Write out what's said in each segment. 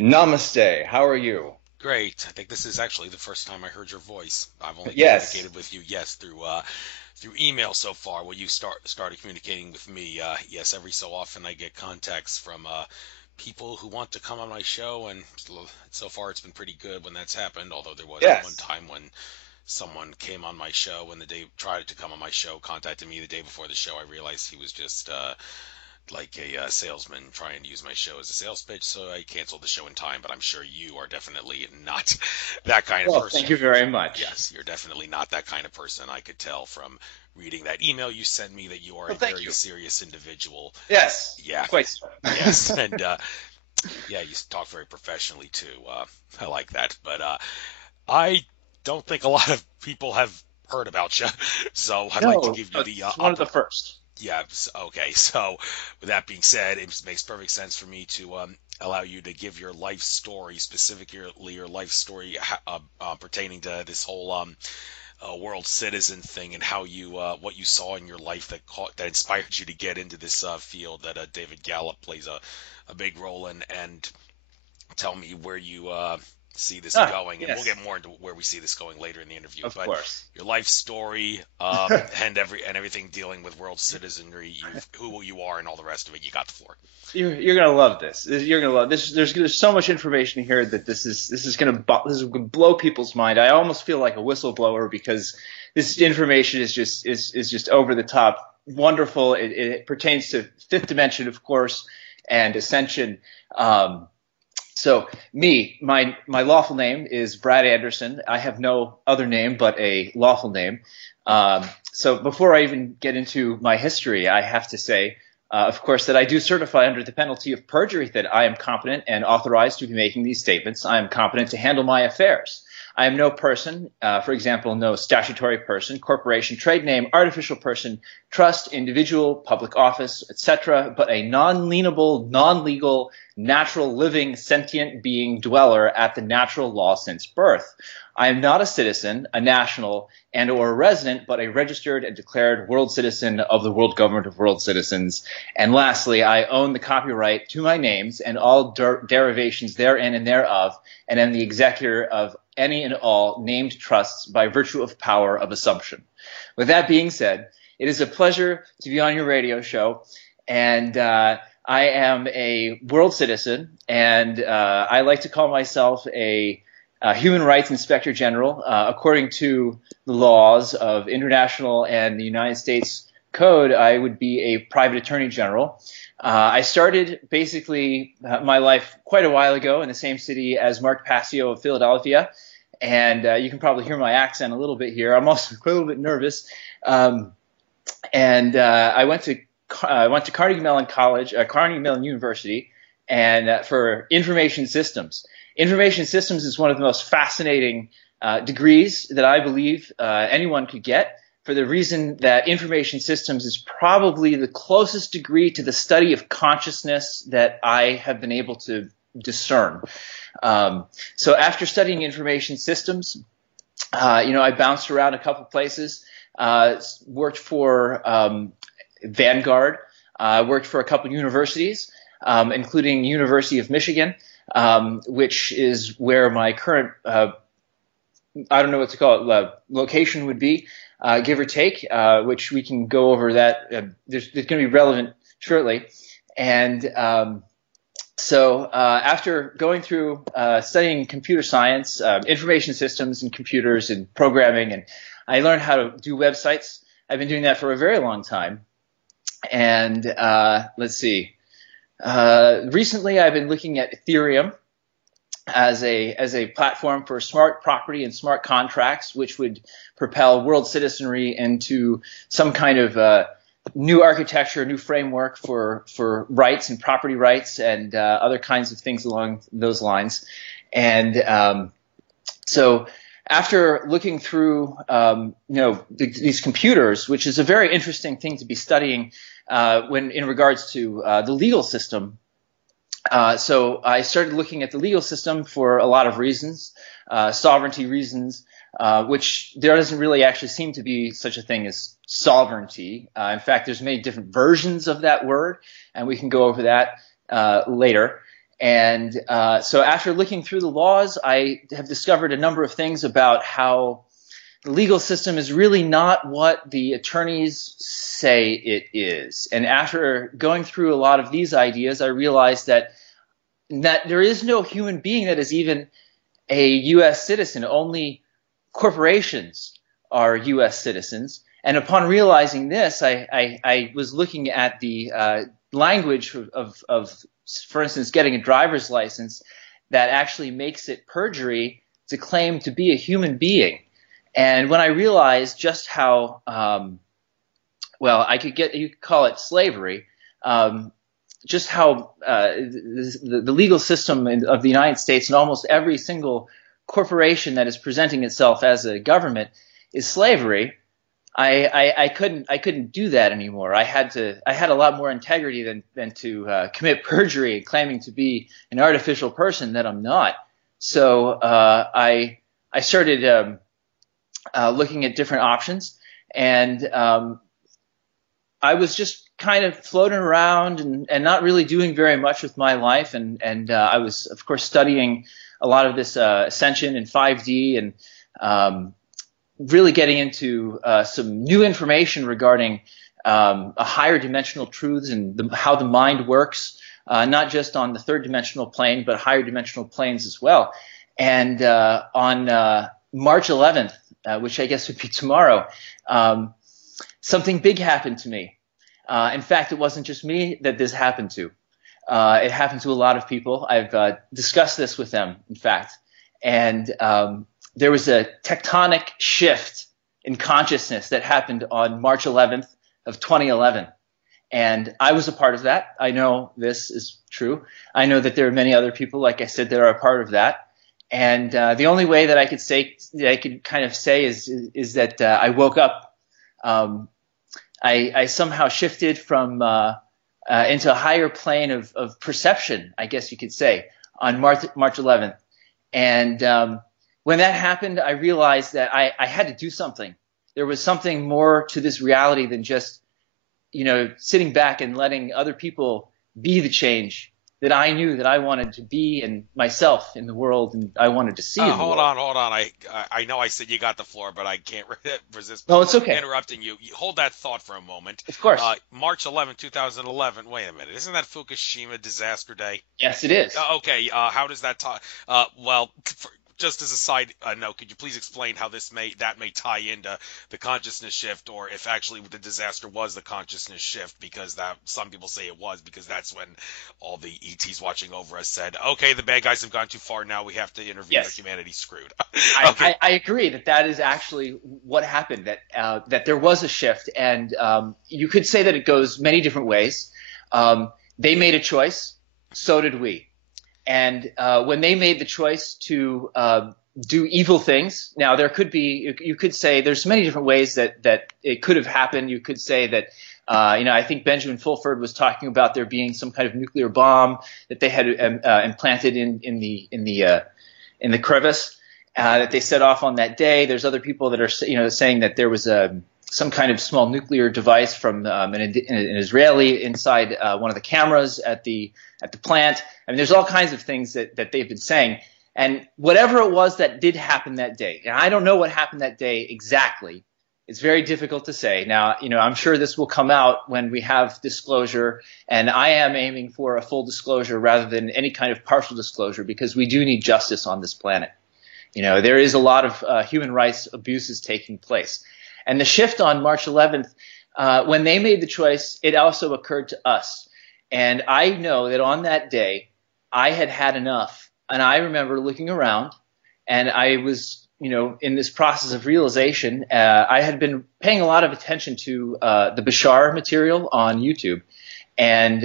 Namaste. How are you? Great. I think this is actually the first time I heard your voice. I've only Yes. communicated with you, yes, through email so far. Well, you started communicating with me. Yes, every so often I get contacts from people who want to come on my show, and so far it's been pretty good when that's happened. Although there was at one Yes. time when someone came on my show, and the day tried to come on my show, contacted me the day before the show. I realized he was just like a salesman trying to use my show as a sales pitch, so I canceled the show in time. But I'm sure you are definitely not that kind of Well, person. thank you very much. Yes, you're definitely not that kind of person. I could tell from reading that email you sent me that you are a Well, thank very you. serious individual. Yes. Yeah, Quite so. yes, and yeah, you talk very professionally too. I like that, but I don't think a lot of people have heard about you, so I'd like to No, give you the it's one of the first. yeah, okay. So, with that being said, it makes perfect sense for me to allow you to give your life story, specifically your life story pertaining to this whole world citizen thing and how you what you saw in your life that inspired you to get into this field that David Gallup plays a big role in, and tell me where you see this Ah, going, and we'll yes. get more into where we see this going later in the interview. Of But course. your life story, and everything dealing with world citizenry, who you are, and all the rest of it. You got the floor. You're gonna love this. You're gonna love this. There's so much information here that this is gonna blow people's mind. I almost feel like a whistleblower because this information is just over the top wonderful. It pertains to fifth dimension, of course, and ascension. Um, So my lawful name is Brad Anderson. I have no other name but a lawful name. So before I even get into my history, I have to say, of course, that I do certify under the penalty of perjury that I am competent and authorized to be making these statements. I am competent to handle my affairs. I am no person, for example, no statutory person, corporation, trade name, artificial person, trust, individual, public office, etc., but a non-lienable, non-legal, natural, living, sentient being dweller at the natural law since birth. I am not a citizen, a national, and or a resident, but a registered and declared world citizen of the world government of world citizens. And lastly, I own the copyright to my names and all derivations therein and thereof, and am the executor of any and all named trusts by virtue of power of assumption. With that being said, it is a pleasure to be on your radio show, and I am a world citizen, and I like to call myself a human rights inspector general. According to the laws of international and the United States Code, I would be a private attorney general. I started basically my life quite a while ago in the same city as Mark Passio of Philadelphia, and you can probably hear my accent a little bit here. I'm also a little bit nervous. Um, and I went to Carnegie Mellon College, Carnegie Mellon University, and for information systems. Information systems is one of the most fascinating degrees that I believe anyone could get, for the reason that information systems is probably the closest degree to the study of consciousness that I have been able to discern. So after studying information systems, I bounced around a couple places, worked for Vanguard, worked for a couple universities, including University of Michigan, which is where my current, I don't know what to call it, location would be, give or take, which we can go over that. There's going to be relevant shortly. And so after going through studying computer science, information systems and computers and programming, and I learned how to do websites. I've been doing that for a very long time. And let's see. Recently, I've been looking at Ethereum as a platform for smart property and smart contracts, which would propel world citizenry into some kind of new architecture, new framework for rights and property rights and other kinds of things along those lines. And so after looking through these computers, which is a very interesting thing to be studying when in regards to the legal system. So I started looking at the legal system for a lot of reasons, sovereignty reasons, which there doesn't really actually seem to be such a thing as sovereignty. In fact, there's many different versions of that word, and we can go over that later. And so after looking through the laws, I have discovered a number of things about how the legal system is really not what the attorneys say it is. And after going through a lot of these ideas, I realized that there is no human being that is even a U.S. citizen. Only corporations are U.S. citizens. And upon realizing this, I was looking at the language of, for instance, getting a driver's license that actually makes it perjury to claim to be a human being. And when I realized just how, well, you could call it slavery, just how the legal system of the United States and almost every single corporation that is presenting itself as a government is slavery, I couldn't do that anymore. I had a lot more integrity than to commit perjury and claiming to be an artificial person that I'm not. So I started looking at different options, and I was just kind of floating around and not really doing very much with my life. And I was, of course, studying a lot of this Ascension and 5D and really getting into some new information regarding a higher dimensional truths and how the mind works, not just on the third dimensional plane, but higher dimensional planes as well. And on March 11th, which I guess would be tomorrow, something big happened to me. In fact, it wasn't just me that this happened to. It happened to a lot of people. I've discussed this with them, in fact. And there was a tectonic shift in consciousness that happened on March 11th of 2011. And I was a part of that. I know this is true. I know that there are many other people, like I said, that are a part of that. And the only way that I could kind of say is that I woke up. I somehow shifted from into a higher plane of perception, I guess you could say, on March 11th. And when that happened, I realized that I had to do something. There was something more to this reality than just, sitting back and letting other people be the change that I knew that I wanted to be and myself in the world, and I wanted to see. Hold on. I know I said you got the floor, but I can't resist. No, it's okay. Interrupting you. Hold that thought for a moment. Of course. March 11, 2011. Wait a minute. Isn't that Fukushima disaster day? Yes, it is. Okay. How does that tie? Just as a side note, could you please explain how that may tie into the consciousness shift, or if actually the disaster was the consciousness shift, because that some people say it was, because that's when all the ETs watching over us said, okay, the bad guys have gone too far, now we have to intervene, or humanity's screwed. Okay. I agree that is actually what happened, that there was a shift, and you could say that it goes many different ways. They made a choice, so did we. And when they made the choice to do evil things, now there could be, you could say there's many different ways that it could have happened. You could say that, I think Benjamin Fulford was talking about there being some kind of nuclear bomb that they had implanted in the crevice that they set off on that day. There's other people that are, saying that there was some kind of small nuclear device from an Israeli inside one of the cameras at the plant. I mean, there's all kinds of things that they've been saying. And whatever it was that did happen that day, and I don't know what happened that day exactly. It's very difficult to say. Now, I'm sure this will come out when we have disclosure, and I am aiming for a full disclosure rather than any kind of partial disclosure, because we do need justice on this planet. There is a lot of human rights abuses taking place. And the shift on March 11th, when they made the choice, it also occurred to us. And I know that on that day, I had had enough. And I remember looking around, and I was, in this process of realization, I had been paying a lot of attention to the Bashar material on YouTube. And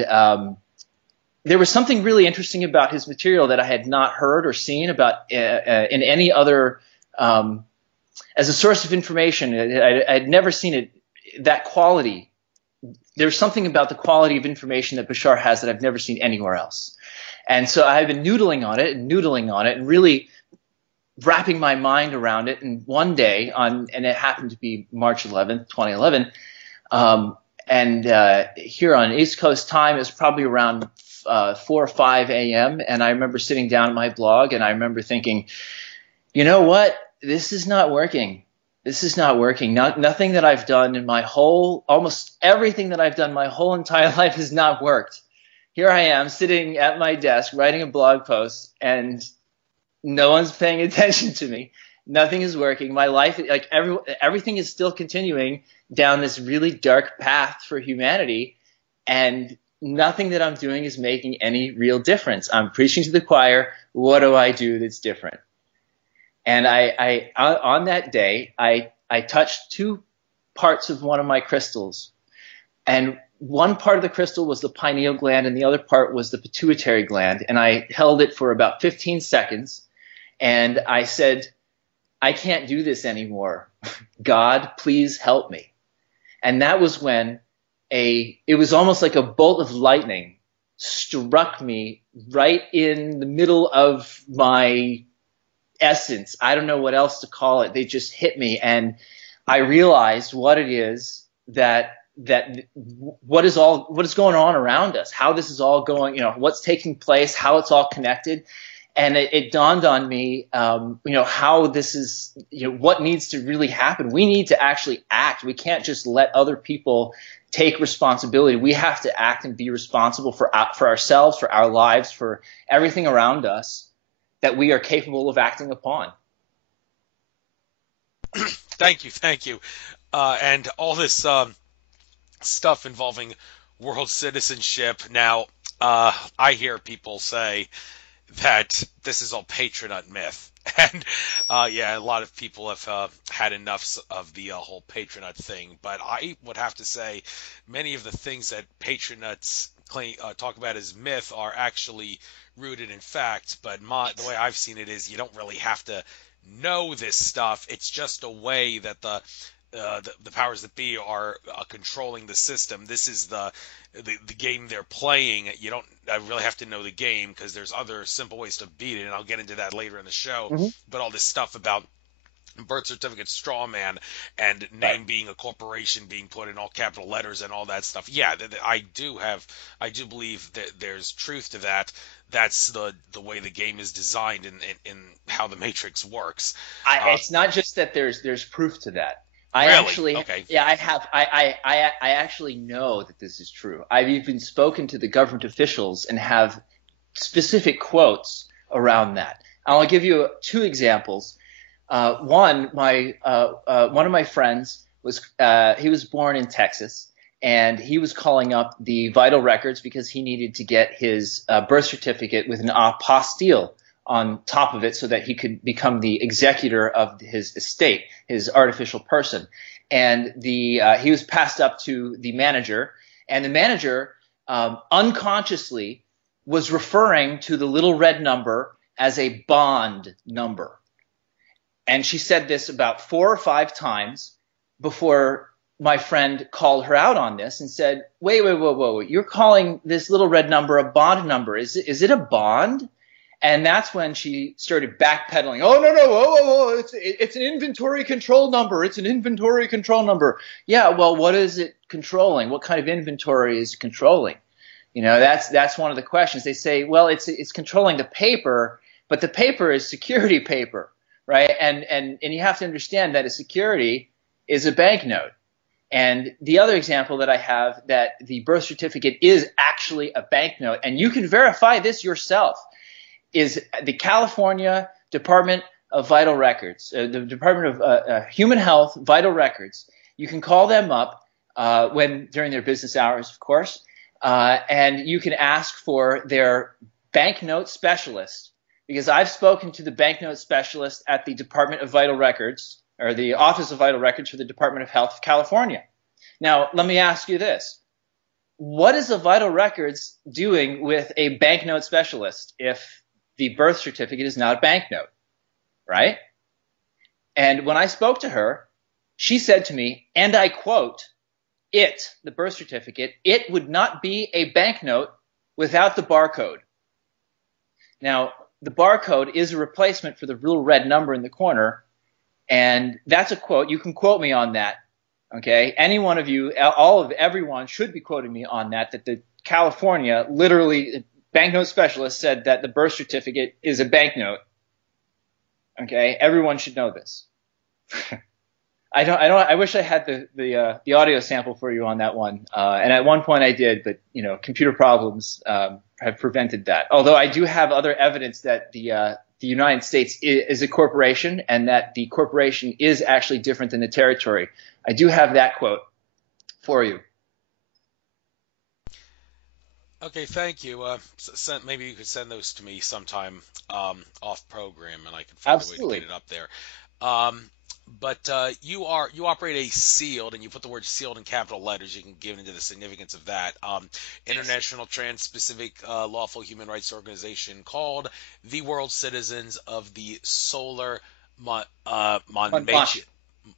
there was something really interesting about his material that I had not heard or seen about in any other as a source of information. I had never seen it that quality. There's something about the quality of information that Bashar has that I've never seen anywhere else. And so I've been noodling on it and really wrapping my mind around it. And one day and it happened to be March 11th, 2011. And here on East Coast time, it was probably around 4 or 5 a.m. And I remember sitting down at my blog, and I remember thinking, you know what? This is not working. This is not working. Nothing that I've done in almost everything that I've done my whole entire life has not worked. Here I am sitting at my desk writing a blog post, and no one's paying attention to me. Nothing is working. My life, like everything is still continuing down this really dark path for humanity, and nothing that I'm doing is making any real difference. I'm preaching to the choir. What do I do that's different? And I on that day, I touched 2 parts of one of my crystals, and one part of the crystal was the pineal gland, and the other part was the pituitary gland. And I held it for about 15 seconds, and I said, I can't do this anymore. God, please help me. And that was when it was almost like a bolt of lightning struck me right in the middle of my essence. I don't know what else to call it. They just hit me, and I realized what it is that what is going on around us, how this is all going, what's taking place, how it's all connected. And it dawned on me, how this is, what needs to really happen. We need to actually act. We can't just let other people take responsibility. We have to act and be responsible for ourselves, for our lives, for everything around us that we are capable of acting upon. Thank you. And all this stuff involving world citizenship. Now, I hear people say that this is all patronat myth. And yeah, a lot of people have had enough of the whole patronat thing. But I would have to say many of the things that patronats talk about as myth are actually rooted in fact. But the way I've seen it is you don't really have to know this stuff. It's just a way that the powers that be are controlling the system. This is the game they're playing. You don't really have to know the game because there's other simple ways to beat it, and I'll get into that later in the show. Mm-hmm. But all this stuff about birth certificate straw man and name being a corporation being put in all capital letters and all that stuff. Yeah, I do believe that there's truth to that. That's the way the game is designed in how the Matrix works. It's not just that there's proof to that. Really? I actually know that this is true. I've even spoken to the government officials and have specific quotes around that. I'll give you 2 examples. One of my friends he was born in Texas, and he was calling up the vital records because he needed to get his birth certificate with an apostille on top of it so that he could become the executor of his estate, his artificial person. And he was passed up to the manager, and the manager unconsciously was referring to the little red number as a bond number. And she said this about 4 or 5 times before my friend called her out on this and said, wait, you're calling this little red number a bond number. Is it a bond? And that's when she started backpedaling. Oh, no, whoa, it's an inventory control number. It's an inventory control number. Yeah, well, what is it controlling? What kind of inventory is it controlling? That's one of the questions. They say, well, it's controlling the paper, but the paper is security paper, right? And you have to understand that a security is a banknote. And the other example that I have, that the birth certificate is actually a banknote, and you can verify this yourself, is the California Department of Vital Records, the Department of Human Health Vital Records. You can call them up during their business hours, of course, and you can ask for their banknote specialist, because I've spoken to the banknote specialist at the Department of Vital Records, or the Office of Vital Records for the Department of Health of California. Now, let me ask you this. What is the Vital Records doing with a banknote specialist if the birth certificate is not a banknote, right? And when I spoke to her, she said to me, and I quote, the birth certificate, it would not be a banknote without the barcode. Now, the barcode is a replacement for the little red number in the corner, and that's a quote. You can quote me on that, okay? Any one of you, everyone should be quoting me on that the California literally banknote specialist said that the birth certificate is a banknote. Okay, everyone should know this. I wish I had the audio sample for you on that one. And at one point I did, but computer problems have prevented that. Although I do have other evidence that the United States is a corporation, and that the corporation is actually different than the territory. I do have that quote for you. Okay, thank you. Maybe you could send those to me sometime off program, and I can find a way to get it up there. But you operate a SEALED, and you put the word SEALED in capital letters. You can give into the significance of that. International Trans-spacial lawful human rights organization called the World Citizens of the Solar Monmatia.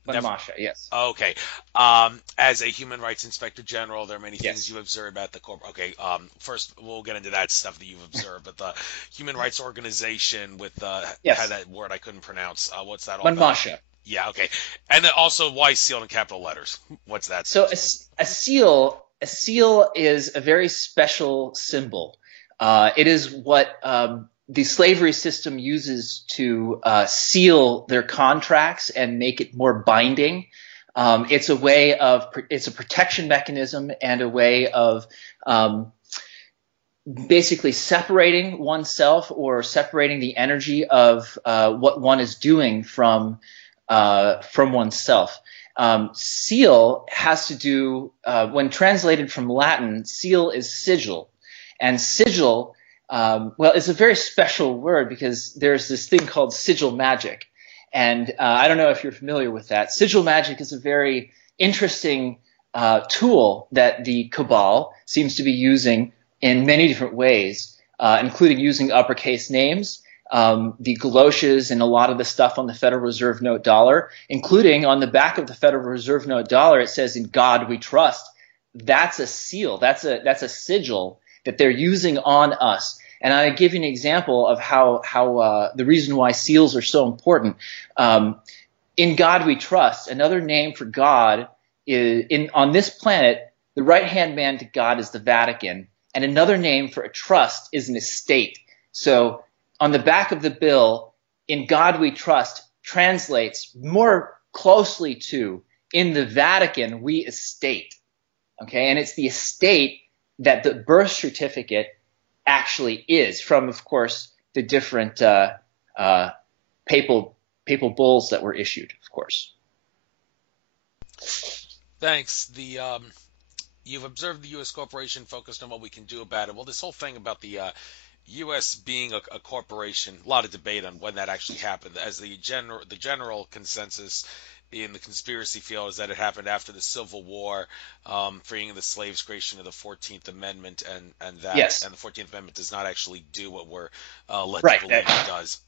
Monmatia, yes. Okay. As a human rights inspector general, there are many things you observe about the corp. Okay. First, we'll get into that stuff that you've observed. But the human rights organization with had that word I couldn't pronounce. What's that all about? Monmatia. Yeah. Okay. And then also, why SEALED in capital letters? What's that? So a seal is a very special symbol. It is what the slavery system uses to seal their contracts and make it more binding. It's a protection mechanism and a way of basically separating oneself, or separating the energy of what one is doing from oneself. Seal has to do, when translated from Latin, seal is sigil, and sigil. Well, it's a very special word because there's this thing called sigil magic. And I don't know if you're familiar with that. Sigil magic is a very interesting tool that the cabal seems to be using in many different ways, including using uppercase names, the galoshes, and a lot of the stuff on the Federal Reserve note dollar, including on the back of the Federal Reserve note dollar, it says, "In God we trust." That's a seal. That's a sigil that they're using on us. And I give you an example of how the reason why seals are so important. In God we trust. Another name for God is on this planet. The right-hand man to God is the Vatican, and another name for a trust is an estate. So on the back of the bill, "In God we trust" translates more closely to "In the Vatican we estate." Okay, and it's the estate that the birth certificate actually is from, of course, the different papal bulls that were issued, of course. Thanks. You've observed the U.S. corporation focused on what we can do about it. Well, this whole thing about the U.S. being a corporation, a lot of debate on when that actually happened. As the general consensus in the conspiracy field is that it happened after the Civil War, freeing the slaves, creation of the 14th Amendment, and that, and the 14th Amendment does not actually do what we're led to believe it does.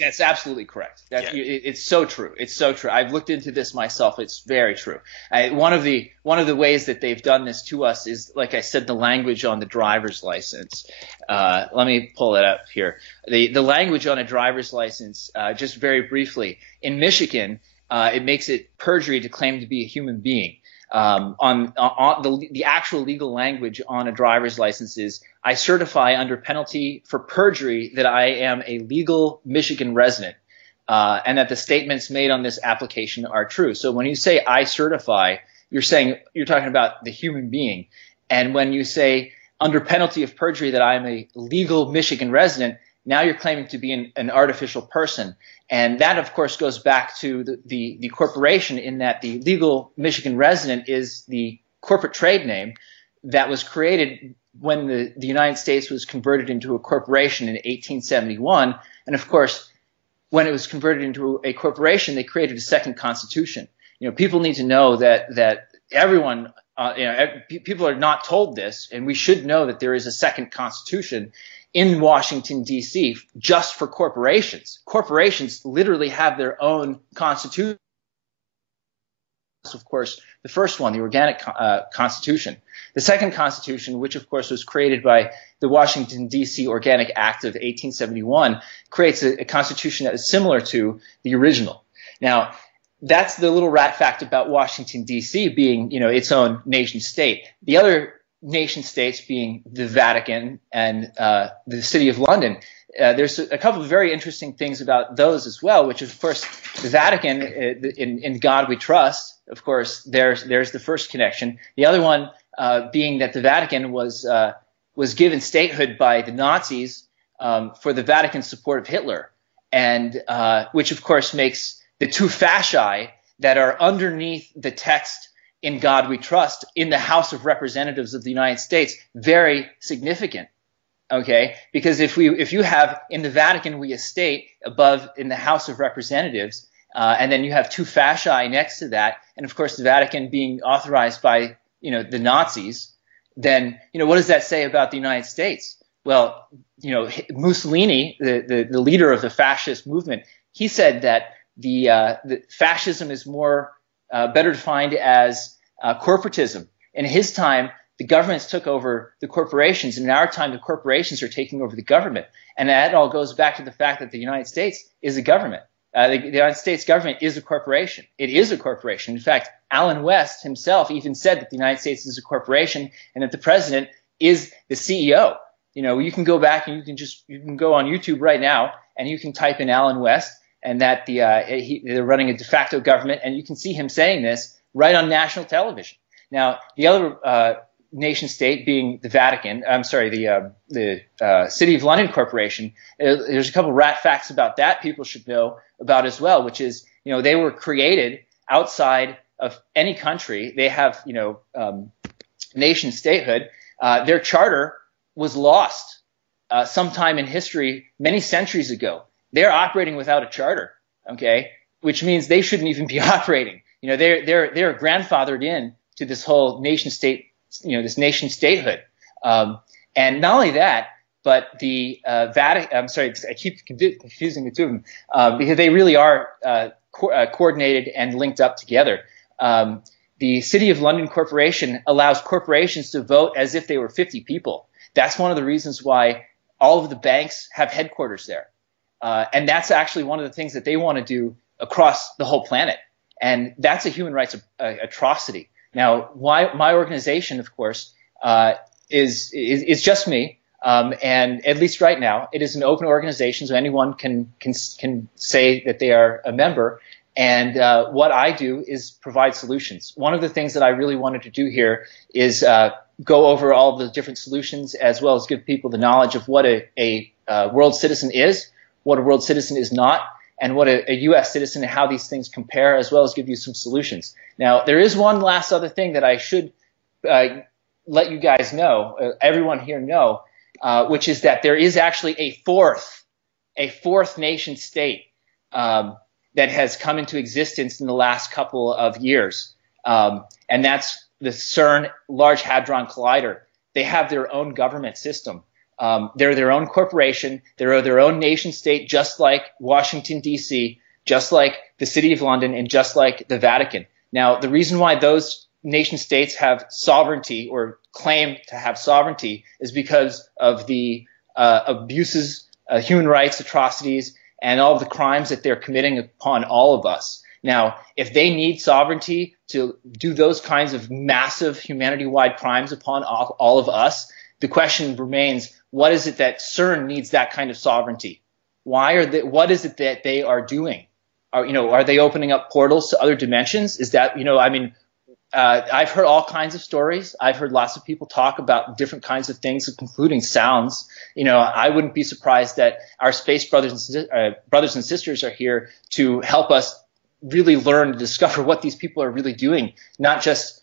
That's absolutely correct. It's so true. It's so true. I've looked into this myself. It's very true. One of the ways that they've done this to us is, like I said, the language on the driver's license. Let me pull it up here. The language on a driver's license, just very briefly, in Michigan, it makes it perjury to claim to be a human being. On the actual legal language on a driver's license is, "I certify under penalty for perjury that I am a legal Michigan resident, and that the statements made on this application are true." So when you say "I certify," you're talking about the human being. And when you say "under penalty of perjury that I am a legal Michigan resident," now you're claiming to be an artificial person. And that, of course, goes back to the corporation, in that the legal Michigan resident is the corporate trade name that was created when the United States was converted into a corporation in 1871. And, of course, when it was converted into a corporation, they created a second constitution. People need to know that everyone people are not told this, and we should know that there is a second constitution in Washington, D.C., just for corporations. Corporations literally have their own constitution. Of course, the first one, the organic constitution. The second constitution, which of course was created by the Washington, D.C. Organic Act of 1871, creates a constitution that is similar to the original. Now, that's the little rat fact about Washington, D.C. being, its own nation state. The other nation states being the Vatican and the City of London. There's a couple of very interesting things about those as well, which is, of course, the Vatican, in God we trust. Of course, there's the first connection. The other one being that the Vatican was given statehood by the Nazis for the Vatican's support of Hitler, and which, of course, makes the two fasci that are underneath the text "In God We Trust" in the House of Representatives of the United States very significant. Okay, because if you have "In the Vatican we estate" above in the House of Representatives, and then you have two fasci next to that, and of course the Vatican being authorized by the Nazis, then what does that say about the United States? Well, Mussolini, the leader of the fascist movement, he said that the fascism is more better defined as corporatism. In his time, the governments took over the corporations, and in our time, the corporations are taking over the government. And that all goes back to the fact that the United States is a government. The United States government is a corporation. It is a corporation. In fact, Alan West himself even said that the United States is a corporation and that the president is the CEO. You can go back and you can go on YouTube right now and you can type in Alan West and that they're running a de facto government, and you can see him saying this right on national television. Now, the other nation state being the Vatican, the City of London Corporation, there's a couple rat facts about that people should know about as well, which is, they were created outside of any country. They have, nation statehood. Their charter was lost sometime in history many centuries ago. They're operating without a charter, okay, which means they shouldn't even be operating. They're grandfathered in to this whole nation state, this nation statehood. And not only that, but the Vatican, I'm sorry, I keep confusing the two of them, because they really are coordinated and linked up together. The City of London Corporation allows corporations to vote as if they were 50 people. That's one of the reasons why all of the banks have headquarters there. And that's actually one of the things that they want to do across the whole planet. And that's a human rights atrocity. Now, my organization, of course, is just me. And at least right now, it is an open organization, so anyone can say that they are a member. And what I do is provide solutions. One of the things that I really wanted to do here is go over all the different solutions, as well as give people the knowledge of what a world citizen is, what a world citizen is not, and what a U.S. citizen and how these things compare, as well as give you some solutions. Now, there is one last other thing that I should let you guys know, everyone here know, which is that there is actually a fourth nation state that has come into existence in the last couple of years, and that's the CERN Large Hadron Collider. They have their own government system. They're their own corporation. They're their own nation state, just like Washington, D.C., just like the City of London, and just like the Vatican. Now, the reason why those nation states have sovereignty or claim to have sovereignty is because of the abuses, human rights atrocities, and all of the crimes that they're committing upon all of us. Now, if they need sovereignty to do those kinds of massive humanity-wide crimes upon all of us, the question remains, what is it that CERN needs that kind of sovereignty? What is it that they are doing? Are they opening up portals to other dimensions? Is that, I've heard all kinds of stories. I've heard lots of people talk about different kinds of things, including sounds. I wouldn't be surprised that our space brothers and sisters are here to help us really learn and discover what these people are really doing, not just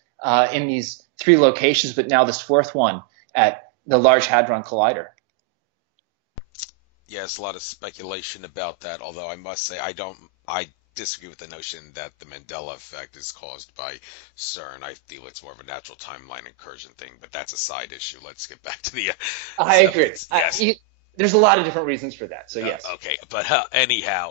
in these 3 locations, but now this 4th one at the Large Hadron Collider. Yes, a lot of speculation about that, although I must say I disagree with the notion that the Mandela effect is caused by CERN. I feel it's more of a natural timeline incursion thing, but that's a side issue. Let's get back to the I agree. Yes. There's a lot of different reasons for that, so yes. Okay, but anyhow,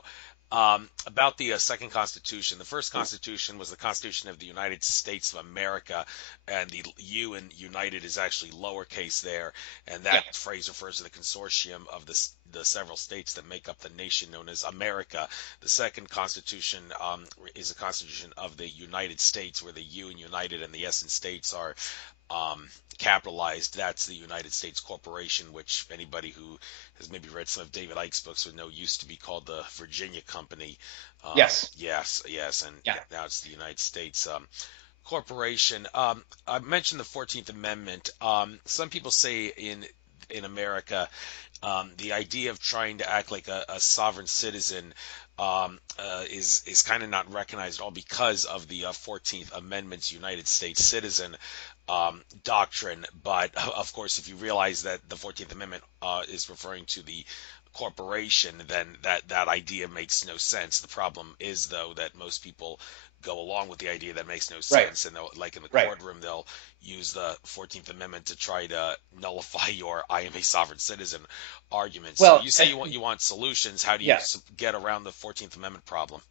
about the second Constitution. The first Constitution was the Constitution of the United States of America, and the U in United is actually lowercase there, and that phrase refers to the consortium of the the several states that make up the nation known as America. The second constitution is a constitution of the United States, where the U in United and the S in states are capitalized. That's the United States Corporation, which anybody who has maybe read some of David Icke's books would know used to be called the Virginia Company. Yes. Yes, and Yeah. now it's the United States Corporation. I mentioned the 14th Amendment. Some people say in America, the idea of trying to act like a sovereign citizen is kind of not recognized at all because of the 14th Amendment's United States citizen doctrine. But of course, if you realize that the 14th Amendment is referring to the corporation, then that idea makes no sense. The problem is, though, that most people go along with the idea that makes no sense, and like in the courtroom, they'll use the 14th Amendment to try to nullify your "I am a sovereign citizen" argument. Well, so you say you want solutions. How do you get around the 14th Amendment problem?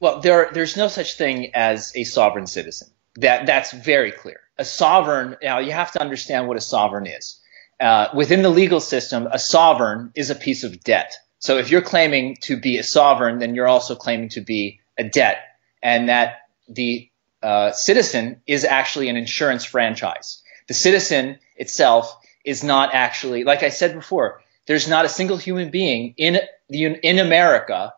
Well, there's no such thing as a sovereign citizen. That's very clear. A sovereign, now you have to understand what a sovereign is. Within the legal system, a sovereign is a piece of debt. So if you're claiming to be a sovereign, then you're also claiming to be a debt, and that the citizen is actually an insurance franchise. The citizen itself is not actually, like I said before, there's not a single human being in America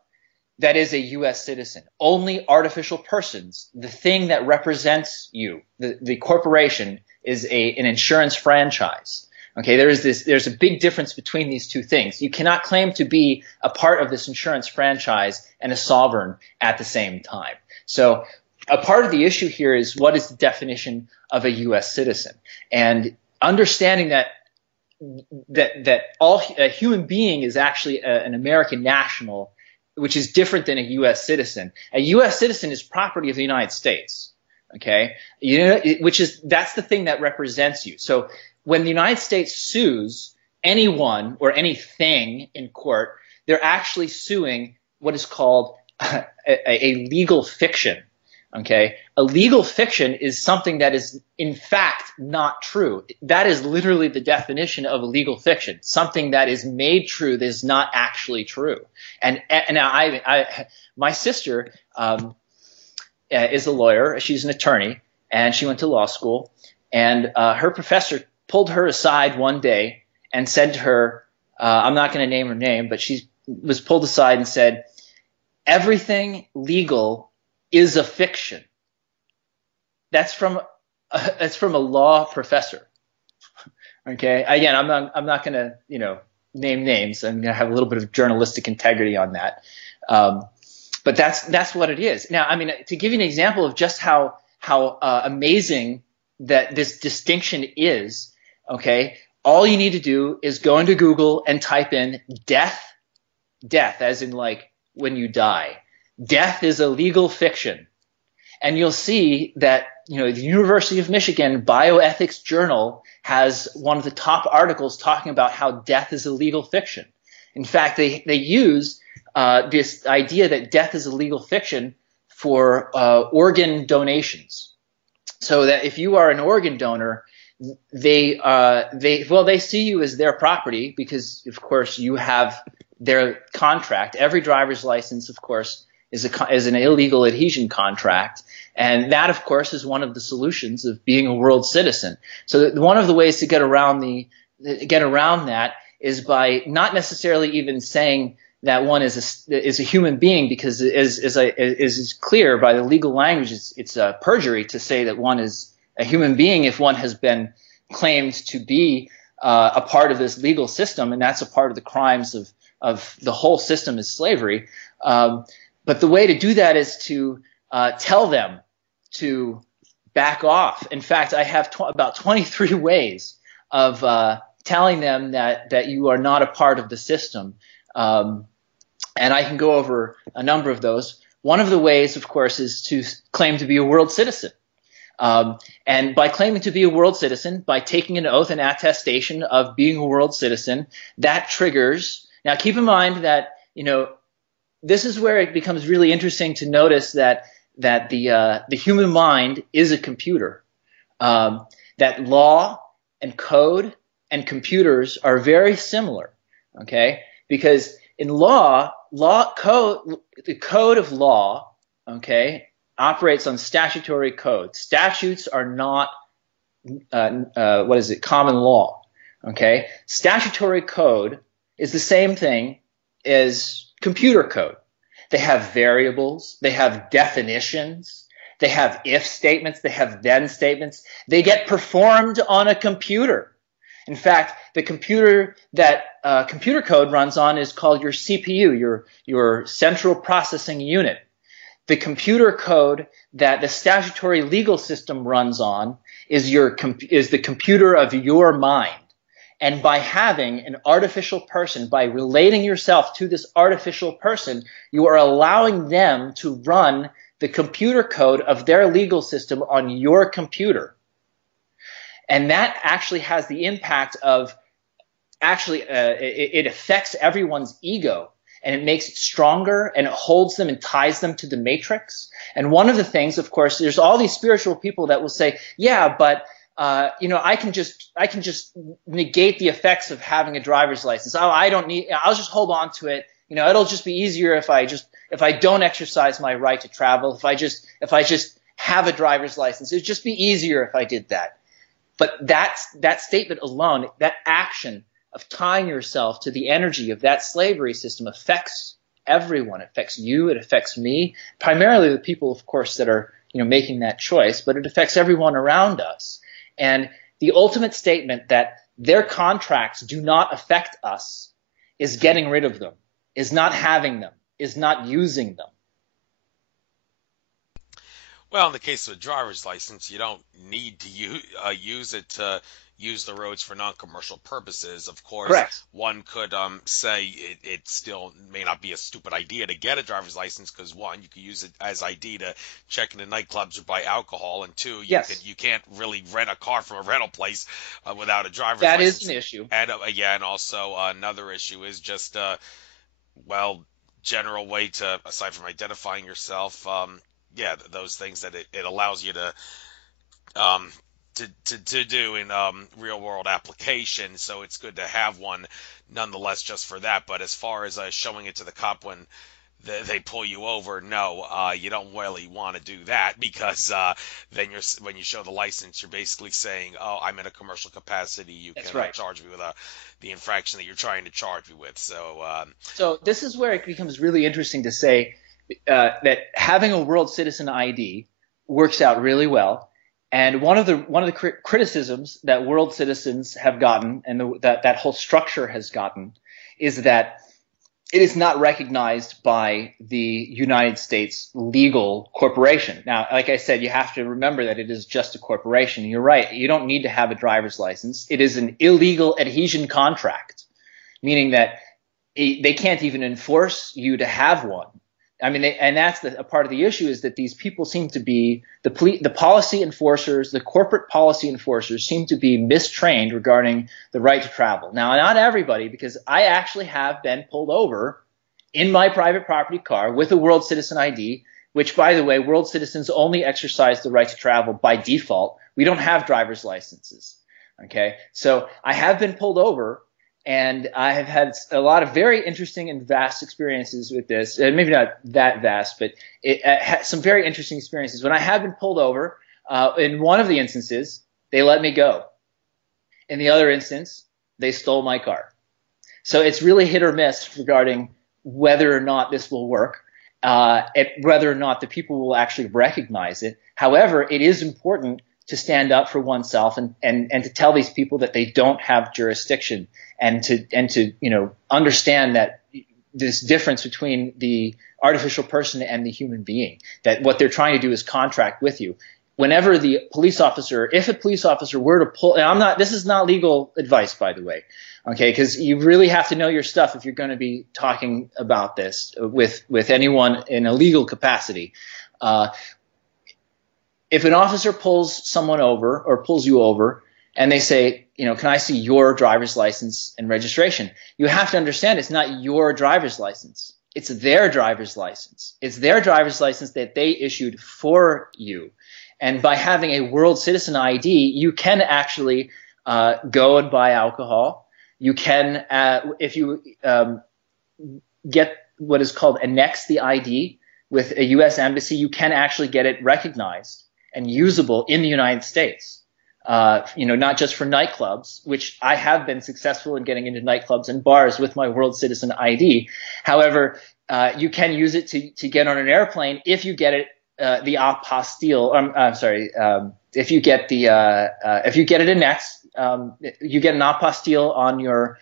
that is a U.S. citizen. Only artificial persons. The thing that represents you, the corporation, is an insurance franchise. Okay, there's a big difference between these two things. You cannot claim to be a part of this insurance franchise and a sovereign at the same time. So a part of the issue here is, what is the definition of a U.S. citizen? And understanding that a human being is actually an American national, which is different than a U.S. citizen. A U.S. citizen is property of the United States. Okay, that's the thing that represents you. So when the United States sues anyone or anything in court, they're actually suing what is called a legal fiction. Okay, a legal fiction is something that is in fact not true. That is literally the definition of a legal fiction. Something that is made true that is not actually true. And now my sister is a lawyer. She's an attorney, and she went to law school. And her professor pulled her aside one day and said to her, I'm not going to name her name, but she was pulled aside and said, "Everything legal is a fiction." That's from a law professor. Okay. Again, I'm not going to name names. I'm going to have a little bit of journalistic integrity on that. But that's what it is. Now, I mean, to give you an example of just how amazing that this distinction is. Okay, all you need to do is go into Google and type in death, as in like when you die. Death is a legal fiction. And you'll see that, the University of Michigan Bioethics Journal has one of the top articles talking about how death is a legal fiction. In fact, they use this idea that death is a legal fiction for organ donations. So that if you are an organ donor, they see you as their property because, of course, you have their contract. Every driver's license, of course, is an illegal adhesion contract, and that, of course, is one of the solutions of being a world citizen. So one of the ways to get around that is by not necessarily even saying that one is a human being, because as is clear by the legal language, it's a perjury to say that one is a human being if one has been claimed to be a part of this legal system, and that's a part of the crimes of the whole system is slavery. But the way to do that is to tell them to back off. In fact, I have about 23 ways of telling them that you are not a part of the system. And I can go over a number of those. One of the ways, of course, is to claim to be a world citizen. And by claiming to be a world citizen, by taking an oath and attestation of being a world citizen, that triggers. Now, keep in mind that, this is where it becomes really interesting to notice that the human mind is a computer. That law and code and computers are very similar. Okay. because in the code of law, okay, operates on statutory code. Statutes are not common law. Okay, statutory code is the same thing as computer code. They have variables, they have definitions, they have if statements, they have then statements. They get performed on a computer. In fact, the computer that computer code runs on is called your CPU, your central processing unit. The computer code that the statutory legal system runs on is the computer of your mind. And by having an artificial person, by relating yourself to this artificial person, you are allowing them to run the computer code of their legal system on your computer. And that actually has the impact of it affects everyone's ego, and it makes it stronger, and it holds them and ties them to the matrix. And one of the things, of course, there's all these spiritual people that will say, yeah, but I can just negate the effects of having a driver's license. I'll just hold on to it. It'll just be easier if I don't exercise my right to travel. If I just have a driver's license, it'd just be easier if I did that. But that statement alone, that action of tying yourself to the energy of that slavery system affects everyone. It affects you. It affects me. Primarily the people, of course, that are making that choice, but it affects everyone around us. And the ultimate statement that their contracts do not affect us is getting rid of them, is not having them, is not using them. Well, in the case of a driver's license, you don't need to use it to use the roads for non-commercial purposes. Of course, correct. One could say it still may not be a stupid idea to get a driver's license because, one, you could use it as ID to check into nightclubs or buy alcohol, and two, you can't really rent a car from a rental place without a driver's license. That is an issue. And and also another issue is just general way to, aside from identifying yourself, those things that it allows you to do in real world application. So it's good to have one nonetheless just for that. But as far as showing it to the cop when they pull you over, no, you don't really want to do that, because then when you show the license, you're basically saying, oh, I'm in a commercial capacity. You cannot charge me with the infraction that you're trying to charge me with. So this is where it becomes really interesting to say that having a world citizen ID works out really well. And one of the criticisms that world citizens have gotten, and that whole structure has gotten, is that it is not recognized by the United States legal corporation. Now, like I said, you have to remember that it is just a corporation. You're right. You don't need to have a driver's license. It is an illegal adhesion contract, meaning that they can't even enforce you to have one. I mean, and that's a part of the issue, is that these people seem to be the policy enforcers, the corporate policy enforcers seem to be mistrained regarding the right to travel. Now, not everybody, because I actually have been pulled over in my private property car with a world citizen ID, which, by the way, world citizens only exercise the right to travel by default. We don't have driver's licenses. Okay, so I have been pulled over. And I have had a lot of very interesting and vast experiences with this. Maybe not that vast, but some very interesting experiences. When I have been pulled over, in one of the instances, they let me go. In the other instance, they stole my car. So it's really hit or miss regarding whether or not this will work, whether or not the people will actually recognize it. However, it is important to stand up for oneself and to tell these people that they don't have jurisdiction, and to understand that this difference between the artificial person and the human being, that what they're trying to do is contract with you. Whenever the police officer, if a police officer were to pull, and this is not legal advice, by the way, okay, because you really have to know your stuff if you're going to be talking about this with anyone in a legal capacity. If an officer pulls someone over or pulls you over and they say, can I see your driver's license and registration? You have to understand it's not your driver's license. It's their driver's license. It's their driver's license that they issued for you. And by having a world citizen ID, you can actually go and buy alcohol. You can, if you get what is called annex the ID with a U.S. embassy, you can actually get it recognized and usable in the United States. Not just for nightclubs, which I have been successful in getting into nightclubs and bars with my World Citizen ID. However, you can use it to get on an airplane if you get it the apostille. If you get it annexed, you get an apostille on your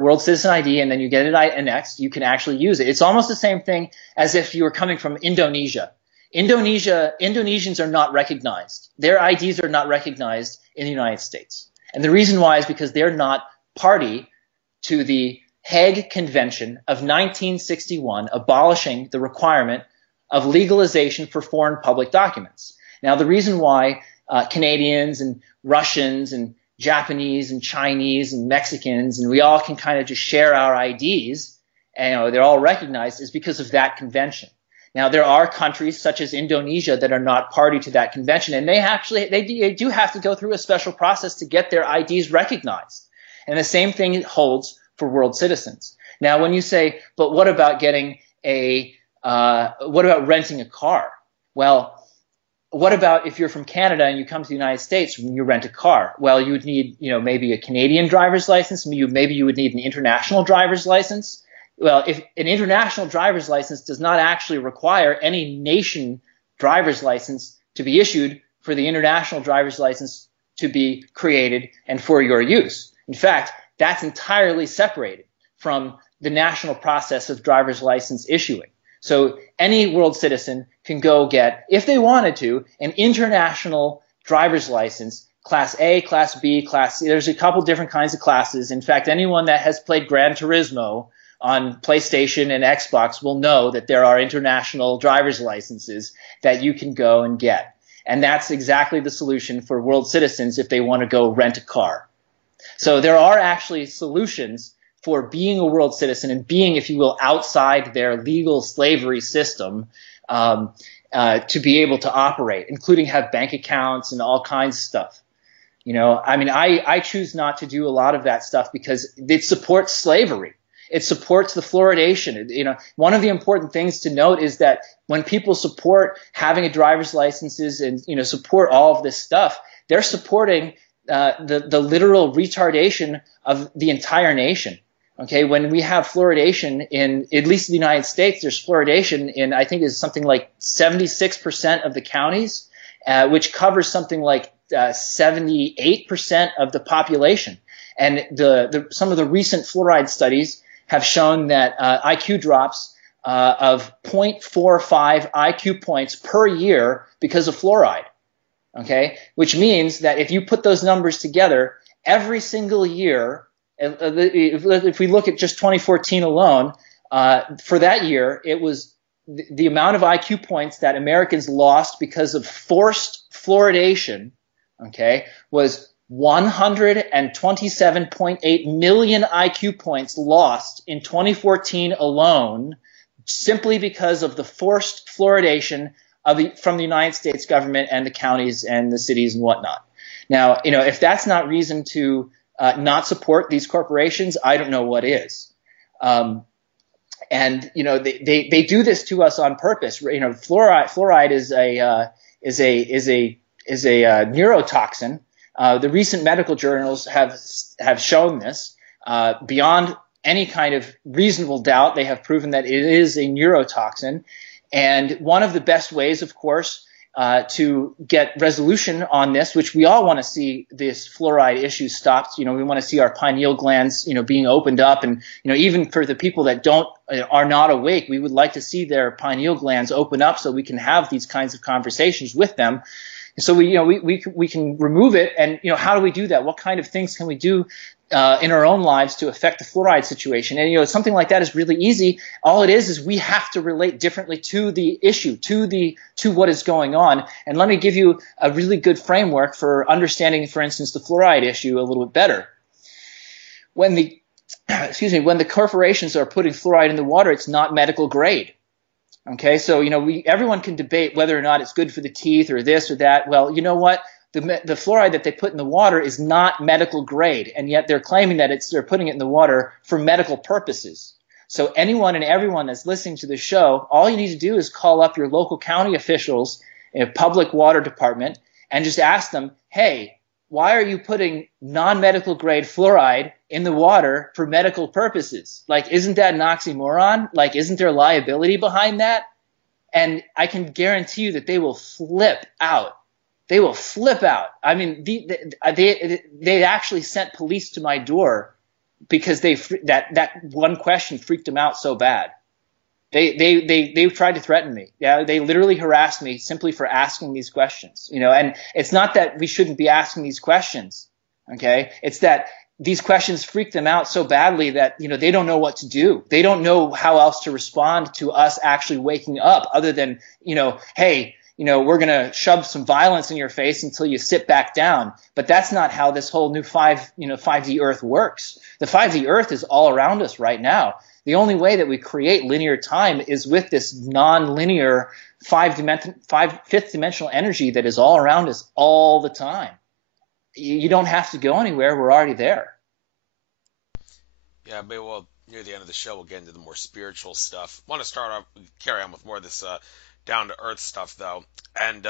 World Citizen ID, and then you get it annexed. You can actually use it. It's almost the same thing as if you were coming from Indonesia. Indonesians are not recognized. Their IDs are not recognized in the United States. And the reason why is because they're not party to the Hague Convention of 1961, abolishing the requirement of legalization for foreign public documents. Now, the reason why Canadians and Russians and Japanese and Chinese and Mexicans, and we all can kind of just share our IDs, and they're all recognized, is because of that convention. Now, there are countries such as Indonesia that are not party to that convention, and they do have to go through a special process to get their IDs recognized. And the same thing holds for world citizens. Now, when you say, but what about what about renting a car? Well, what about if you're from Canada and you come to the United States and you rent a car? Well, you would need, maybe a Canadian driver's license. Maybe you would need an international driver's license. Well, if an international driver's license does not actually require any nation driver's license to be issued for the international driver's license to be created and for your use. In fact, that's entirely separated from the national process of driver's license issuing. So any world citizen can go get, if they wanted to, an international driver's license, Class A, Class B, Class C. There's a couple different kinds of classes. In fact, anyone that has played Gran Turismo on PlayStation and Xbox will know that there are international driver's licenses that you can go and get. And that's exactly the solution for world citizens if they want to go rent a car. So there are actually solutions for being a world citizen and being, if you will, outside their legal slavery system to be able to operate, including have bank accounts and all kinds of stuff. I choose not to do a lot of that stuff because it supports slavery. It supports the fluoridation. One of the important things to note is that when people support having a driver's licenses and, support all of this stuff, they're supporting the literal retardation of the entire nation. Okay, when we have fluoridation in, at least in the United States, there's fluoridation in, I think it's something like 76% of the counties, which covers something like 78% of the population. And some of the recent fluoride studies have shown that IQ drops of 0.45 IQ points per year because of fluoride. Okay, which means that if you put those numbers together, every single year, if we look at just 2014 alone, for that year, it was the amount of IQ points that Americans lost because of forced fluoridation, okay, was 127.8 million IQ points lost in 2014 alone, simply because of the forced fluoridation from the United States government and the counties and the cities and whatnot. Now, if that's not reason to not support these corporations, I don't know what is. They do this to us on purpose. Fluoride is a neurotoxin. The recent medical journals have shown this beyond any kind of reasonable doubt. They have proven that it is a neurotoxin, and one of the best ways, of course, to get resolution on this, which we all want to see this fluoride issue stopped. We want to see our pineal glands, being opened up, and even for the people that are not awake, we would like to see their pineal glands open up so we can have these kinds of conversations with them. So we can remove it, and how do we do that? What kind of things can we do in our own lives to affect the fluoride situation? And something like that is really easy. All it is we have to relate differently to the issue, to what is going on. And let me give you a really good framework for understanding, for instance, the fluoride issue a little bit better. When the corporations are putting fluoride in the water, it's not medical grade. Okay, so everyone can debate whether or not it's good for the teeth or this or that. Well, you know what? The fluoride that they put in the water is not medical grade, and yet they're claiming that they're putting it in the water for medical purposes. So anyone and everyone that's listening to the show, all you need to do is call up your local county officials in a public water department and just ask them, hey, why are you putting non-medical grade fluoride in the water for medical purposes? Like, isn't that an oxymoron? Like, isn't there liability behind that? And I can guarantee you that they will flip out. They will flip out. I mean, they actually sent police to my door because that one question freaked them out so bad. They tried to threaten me. Yeah, they literally harassed me simply for asking these questions. And it's not that we shouldn't be asking these questions. Okay, it's that these questions freak them out so badly that they don't know what to do. They don't know how else to respond to us actually waking up, other than hey, we're gonna shove some violence in your face until you sit back down. But that's not how this whole new 5D Earth works. The 5D Earth is all around us right now. The only way that we create linear time is with this non-linear fifth dimensional energy that is all around us all the time. You don't have to go anywhere. We're already there. Yeah, but well, near the end of the show, we'll get into the more spiritual stuff. Want to start off, carry on with more of this down to earth stuff, though. And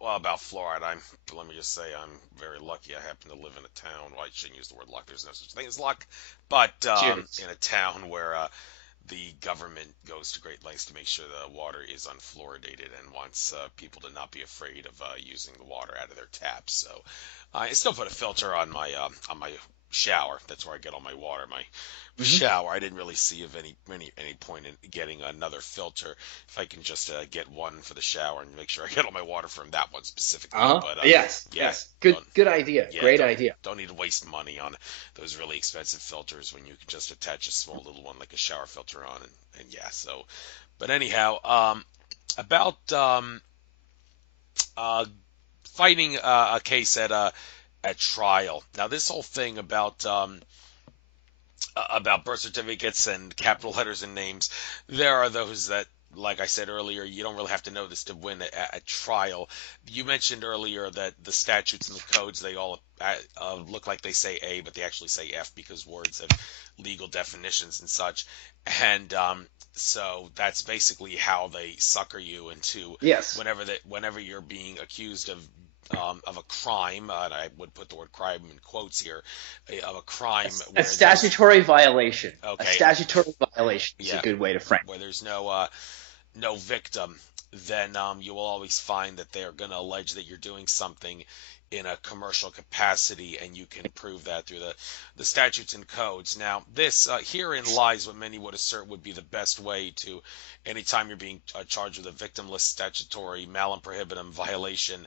well, about fluoride, let me just say I'm very lucky. I happen to live in a town. Well, I shouldn't use the word luck. There's no such thing as luck, but in a town where the government goes to great lengths to make sure the water is unfluoridated and wants people to not be afraid of using the water out of their taps. So I still put a filter on my shower. That's where I get all my water. My shower. I didn't really see of any point in getting another filter. If I can just get one for the shower and make sure I get all my water from that one specifically. But yes. Good idea. Yeah, Great idea. Don't need to waste money on those really expensive filters when you can just attach a small little one like a shower filter on. And yeah. So, but anyhow, about fighting a case at trial. Now, this whole thing about birth certificates and capital letters and names, there are those that, like I said earlier, you don't really have to know this to win a trial. You mentioned earlier that the statutes and the codes, they all look like they say A, but they actually say F because words have legal definitions and such. And so that's basically how they sucker you into whenever you're being accused of a crime, and I would put the word crime in quotes here, of a crime. A statutory violation. Okay. A statutory violation is a good way to frame it. Where there's no victim, then you will always find that they're going to allege that you're doing something in a commercial capacity, and you can prove that through the statutes and codes. Now, this herein lies what many would assert would be the best way to, anytime you're being charged with a victimless statutory malum prohibitum violation,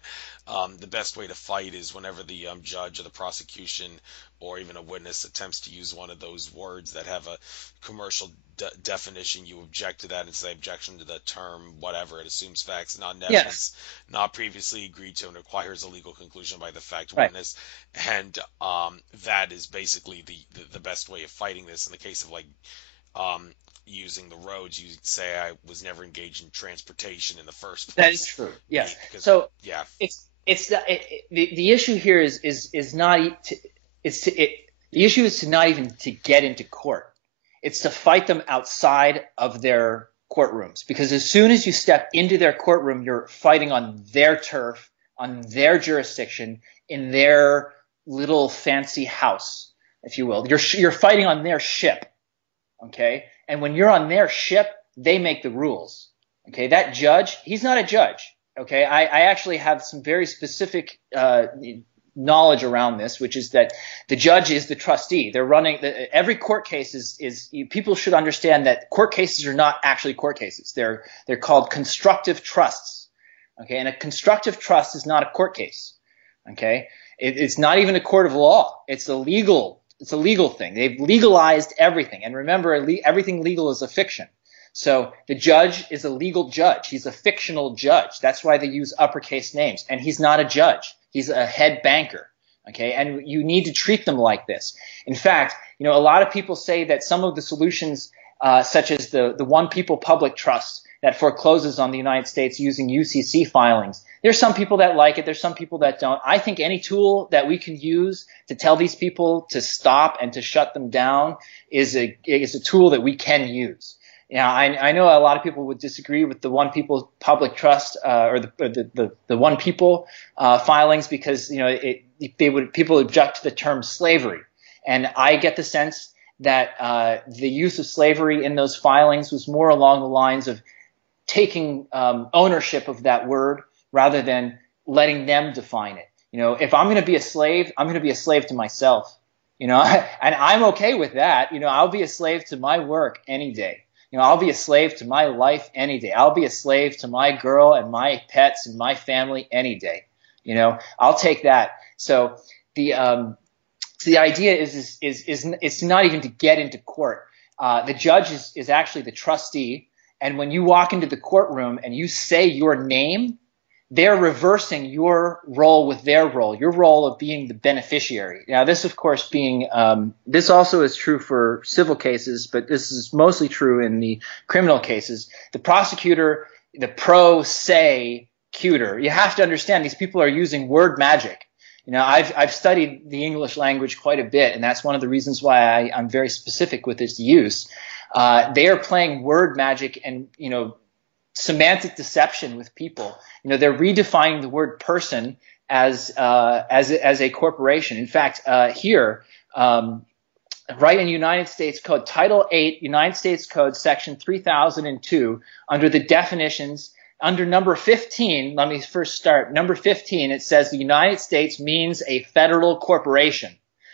the best way to fight is whenever the judge or the prosecution or even a witness attempts to use one of those words that have a commercial definition, you object to that and say objection to the term, whatever. It assumes facts, not evidence, not previously agreed to, and requires a legal conclusion by the fact witness. And that is basically the best way of fighting this. In the case of using the roads, you say I was never engaged in transportation in the first place. That is true. Yes. The issue here is not the issue is to not even to get into court. It's to fight them outside of their courtrooms, because as soon as you step into their courtroom, you're fighting on their turf, on their jurisdiction, in their little fancy house, if you will. You're fighting on their ship, okay? And when you're on their ship, they make the rules, okay? That judge, he's not a judge, okay? I actually have some very specific knowledge around this, which is that the judge is the trustee. They're running every court case is people should understand that court cases are not actually court cases. They're called constructive trusts, okay? And a constructive trust is not a court case, okay? It's not even a court of law. It's a legal thing. They've legalized everything. And remember, everything legal is a fiction. So the judge is a legal judge. He's a fictional judge. That's why they use uppercase names. And he's not a judge. He's a head banker, okay? And you need to treat them like this. In fact, a lot of people say that some of the solutions, such as the One People Public Trust, that forecloses on the United States using UCC filings. There's some people that like it. There's some people that don't. I think any tool that we can use to tell these people to stop and to shut them down is a tool that we can use. Now, I know a lot of people would disagree with the One People Public Trust or the One People filings because people object to the term slavery, and I get the sense that the use of slavery in those filings was more along the lines of taking ownership of that word rather than letting them define it. If I'm going to be a slave, I'm going to be a slave to myself. And I'm okay with that. I'll be a slave to my work any day. I'll be a slave to my life any day. I'll be a slave to my girl and my pets and my family any day. I'll take that. So the idea is it's not even to get into court. The judge is actually the trustee, and when you walk into the courtroom and you say your name, they're reversing your role with their role, your role of being the beneficiary. Now, this, of course, this also is true for civil cases, but this is mostly true in the criminal cases. The prosecutor, the pro se cutor, you have to understand these people are using word magic. I've studied the English language quite a bit, and that's one of the reasons why I'm very specific with its use. They are playing word magic and, semantic deception with people. They're redefining the word person as a corporation. In fact, here, right in United States Code, Title 8, United States Code, Section 3002, under the definitions, under number 15, let me first start. Number 15, it says the United States means a federal corporation.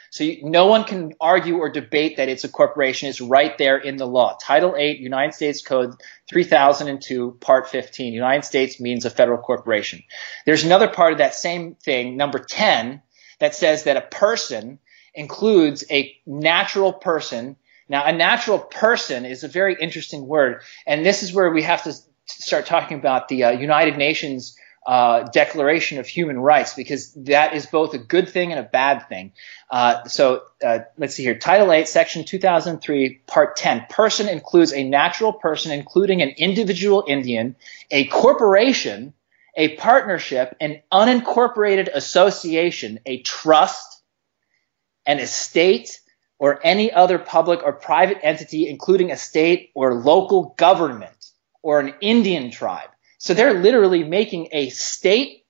So no one can argue or debate that it's a corporation. It's right there in the law. Title 8, United States Code 3002, Part 15. United States means a federal corporation. There's another part of that same thing, number 10, that says that a person includes a natural person. Now, a natural person is a very interesting word, and this is where we have to start talking about the United Nations Declaration of Human Rights, because that is both a good thing and a bad thing. So let's see here. Title 8, Section 2003, Part 10. Person includes a natural person, including an individual Indian, a corporation, a partnership, an unincorporated association, a trust, an estate, or any other public or private entity, including a state or local government or an Indian tribe. So they're literally making a state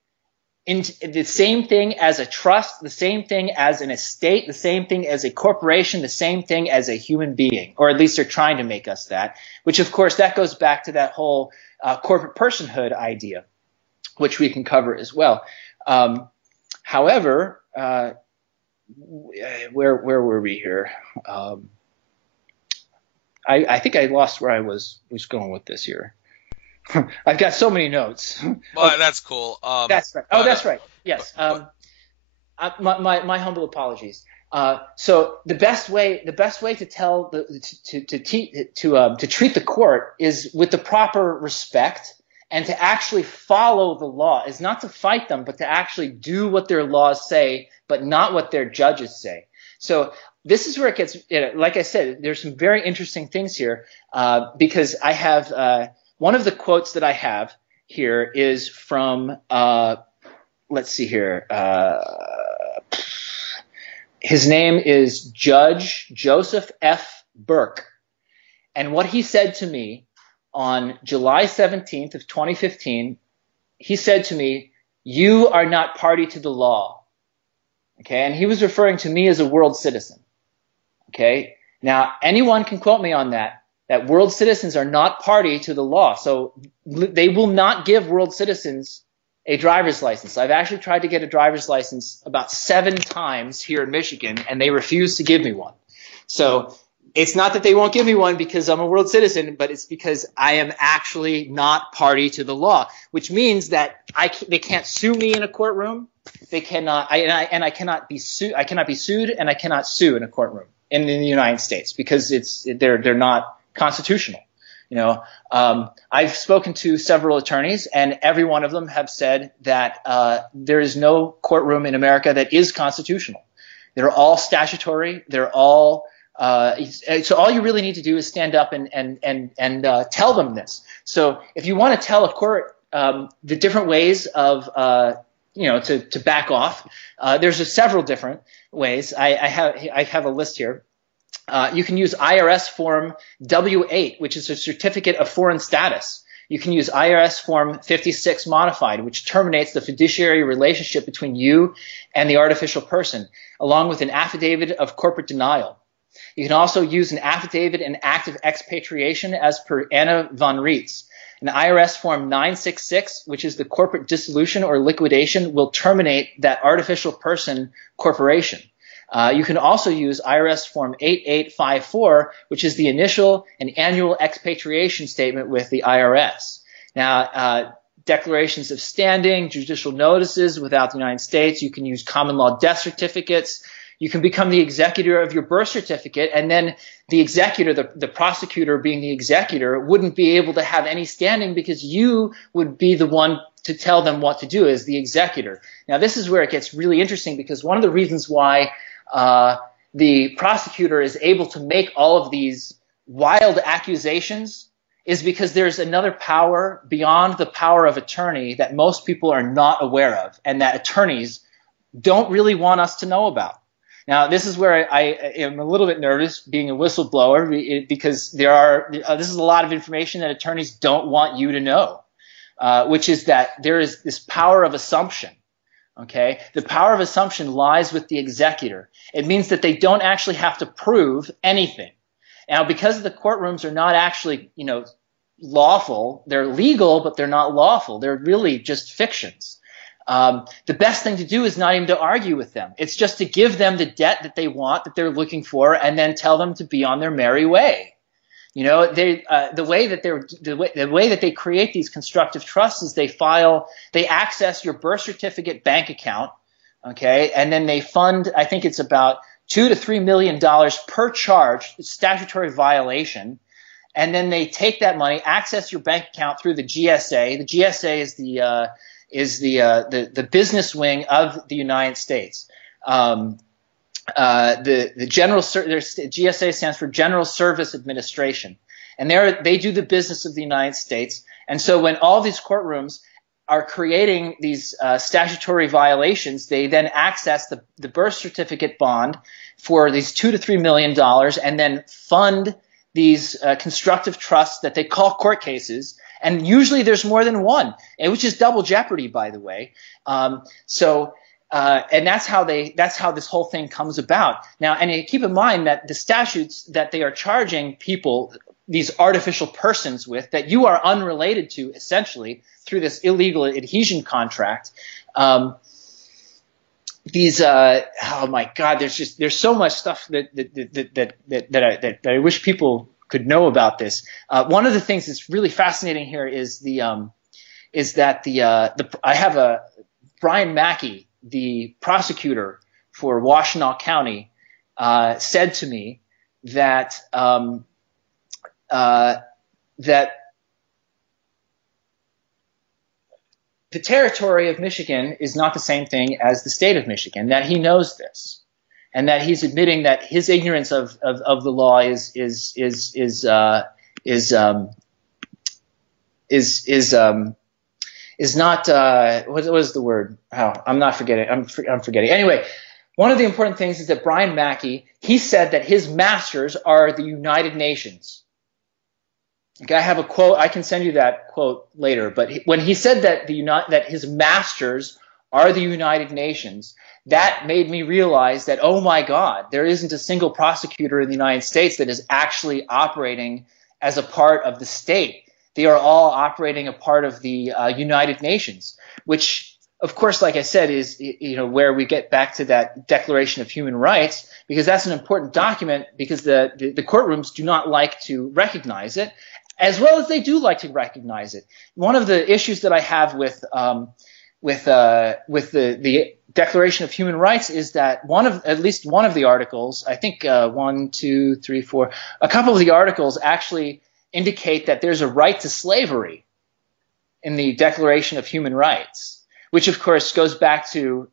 into the same thing as a trust, the same thing as an estate, the same thing as a corporation, the same thing as a human being, or at least they're trying to make us that, which of course that goes back to that whole corporate personhood idea, which we can cover as well. However, where were we here? I think I lost where I was going with this here. I've got so many notes. Well, that's cool. That's right. Oh, that's right. Yes. My humble apologies. So the best way to tell to treat the court is with the proper respect and to actually follow the law. Is not to fight them, but to actually do what their laws say, but not what their judges say. So this is where it gets, like I said, there's some very interesting things here because I have one of the quotes that I have here is from, let's see here. His name is Judge Joseph F. Burke. And what he said to me on July 17th of 2015, he said to me, "You are not party to the law." Okay. And he was referring to me as a world citizen. Okay. Now, anyone can quote me on that world citizens are not party to the law. So they will not give world citizens a driver's license. I've actually tried to get a driver's license about 7 times here in Michigan, and they refuse to give me one. So it's not that they won't give me one because I'm a world citizen, but it's because I am actually not party to the law, which means that they can't sue me in a courtroom. They cannot, I cannot be sued. I cannot be sued, and I cannot sue in a courtroom in the United States because they're not constitutional. I've spoken to several attorneys, and every one of them have said that there is no courtroom in America that is constitutional. They're all statutory. They're all So all you really need to do is stand up and tell them this. So if you want to tell a court the different ways of to back off, there's several different ways. I have a list here. You can use IRS Form W-8, which is a certificate of foreign status. You can use IRS Form 56 modified, which terminates the fiduciary relationship between you and the artificial person, along with an affidavit of corporate denial. You can also use an affidavit and act of expatriation as per Anna von Reitz. An IRS Form 966, which is the corporate dissolution or liquidation, will terminate that artificial person corporation. You can also use IRS Form 8854, which is the initial and annual expatriation statement with the IRS. Now, declarations of standing, judicial notices without the United States. You can use common law death certificates. You can become the executor of your birth certificate, and then the executor, the prosecutor being the executor, wouldn't be able to have any standing because you would be the one to tell them what to do as the executor. Now, this is where it gets really interesting, because one of the reasons why the prosecutor is able to make all of these wild accusations is because there's another power beyond the power of attorney that most people are not aware of, and that attorneys don't really want us to know about. Now, this is where I am a little bit nervous being a whistleblower, because this is a lot of information that attorneys don't want you to know, which is that there is this power of assumption. Okay, the power of assumption lies with the executor. It means that they don't actually have to prove anything. Now, because the courtrooms are not actually, lawful, they're legal, but they're not lawful. They're really just fictions. The best thing to do is not even to argue with them. It's just to give them the debt that they want, that they're looking for, and then tell them to be on their merry way. The way that they create these constructive trusts is they access your birth certificate bank account, okay, and then they fund, I think it's about $2 to $3 million per charge, statutory violation, and then they take that money, access your bank account through the GSA. The GSA is the business wing of the United States. The GSA stands for General Service Administration, and they do the business of the United States. And so when all these courtrooms are creating these statutory violations, they then access the birth certificate bond for these $2 to $3 million, and then fund these constructive trusts that they call court cases. And usually there's more than one, which is double jeopardy, by the way. And that's how this whole thing comes about. Now, and keep in mind that the statutes that they are charging people, these artificial persons with, that you are unrelated to, essentially through this illegal adhesion contract. Oh my God, there's so much stuff that I wish people could know about this. One of the things that's really fascinating here is I have Brian Mackey, the prosecutor for Washtenaw County, said to me that the territory of Michigan is not the same thing as the state of Michigan, that he knows this, and that he's admitting that his ignorance of the law is not what was the word? I'm not forgetting. I'm forgetting. Anyway, one of the important things is that Brian Mackey, he said that his masters are the United Nations. Okay, I have a quote. I can send you that quote later. But when he said that that his masters are the United Nations, that made me realize that, oh my God, there isn't a single prosecutor in the United States that is actually operating as a part of the state. They are all operating a part of the United Nations, which, of course, like I said, is where we get back to that Declaration of Human Rights, because that's an important document, because the courtrooms do not like to recognize it, as well as they do like to recognize it. One of the issues that I have with the Declaration of Human Rights is that at least one of the articles, I think 1, 2, 3, 4, a couple of the articles actually indicate that there's a right to slavery in the Declaration of Human Rights, which of course goes back to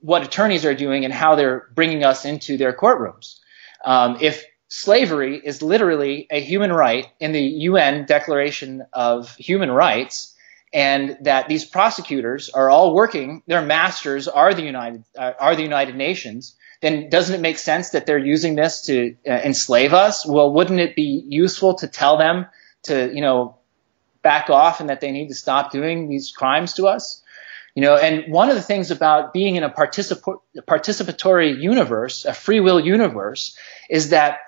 what attorneys are doing and how they're bringing us into their courtrooms. If slavery is literally a human right in the UN Declaration of Human Rights, and that these prosecutors are all working, their masters are the United Nations, then doesn't it make sense that they're using this to enslave us? Well, wouldn't it be useful to tell them to, back off and that they need to stop doing these crimes to us? And one of the things about being in a participatory universe, a free will universe, is that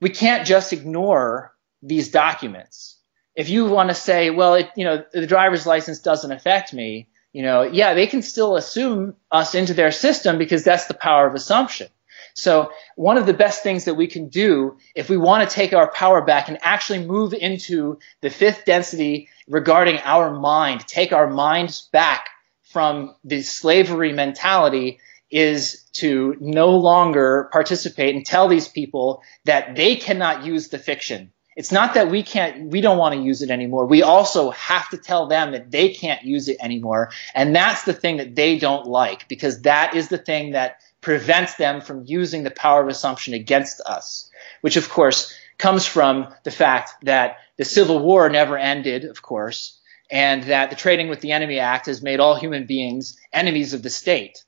we can't just ignore these documents. If you want to say, well, the driver's license doesn't affect me, yeah, they can still assume us into their system because that's the power of assumption. So one of the best things that we can do if we want to take our power back and actually move into the fifth density regarding our mind, take our minds back from the slavery mentality, is to no longer participate and tell these people that they cannot use the fiction. It's not that we don't want to use it anymore. We also have to tell them that they can't use it anymore. And that's the thing that they don't like, because that is the thing that prevents them from using the power of assumption against us, which of course comes from the fact that the Civil War never ended, of course, and that the Trading with the Enemy Act has made all human beings enemies of the state,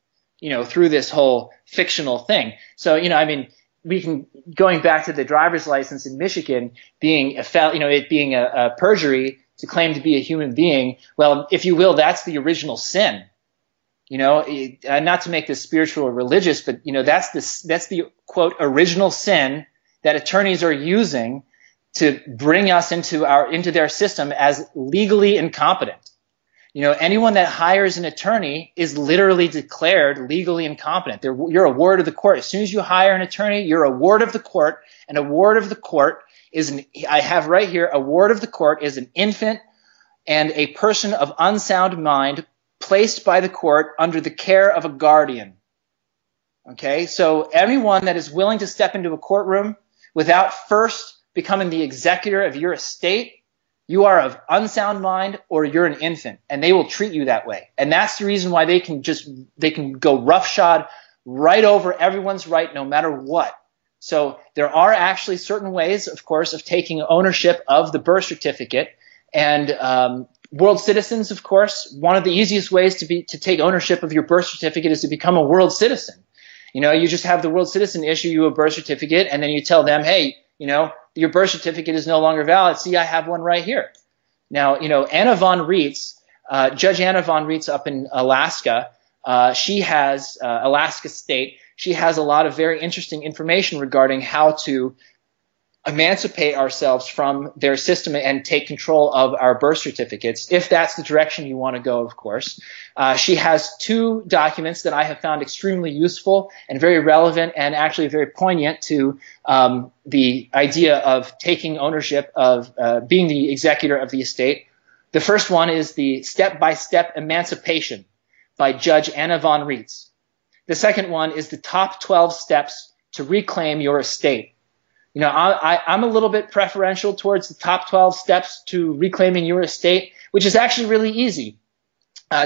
through this whole fictional thing. So, going back to the driver's license in Michigan being it being a perjury to claim to be a human being. Well, if you will, that's the original sin. Not to make this spiritual or religious, but that's the quote original sin that attorneys are using to bring us into their system as legally incompetent. Anyone that hires an attorney is literally declared legally incompetent. You're a ward of the court. As soon as you hire an attorney, you're a ward of the court. And a ward of the court I have right here, a ward of the court is an infant and a person of unsound mind placed by the court under the care of a guardian. Okay, so anyone that is willing to step into a courtroom without first becoming the executor of your estate, you are of unsound mind or you're an infant, and they will treat you that way. And that's the reason why they can go roughshod right over everyone's right no matter what. So there are actually certain ways, of course, of taking ownership of the birth certificate. And world citizens, of course, one of the easiest ways to take ownership of your birth certificate is to become a world citizen. You just have the world citizen issue you a birth certificate, and then you tell them, hey, your birth certificate is no longer valid. See, I have one right here. Now, Anna von Reitz, Judge Anna von Reitz up in Alaska, she has Alaska State. She has a lot of very interesting information regarding how to emancipate ourselves from their system and take control of our birth certificates, if that's the direction you want to go, of course. She has two documents that I have found extremely useful and very relevant and actually very poignant to the idea of taking ownership of being the executor of the estate. The first one is the Step-by-Step Emancipation by Judge Anna von Reitz. The second one is the Top 12 Steps to Reclaim Your Estate. I'm a little bit preferential towards the top 12 steps to reclaiming your estate, which is actually really easy.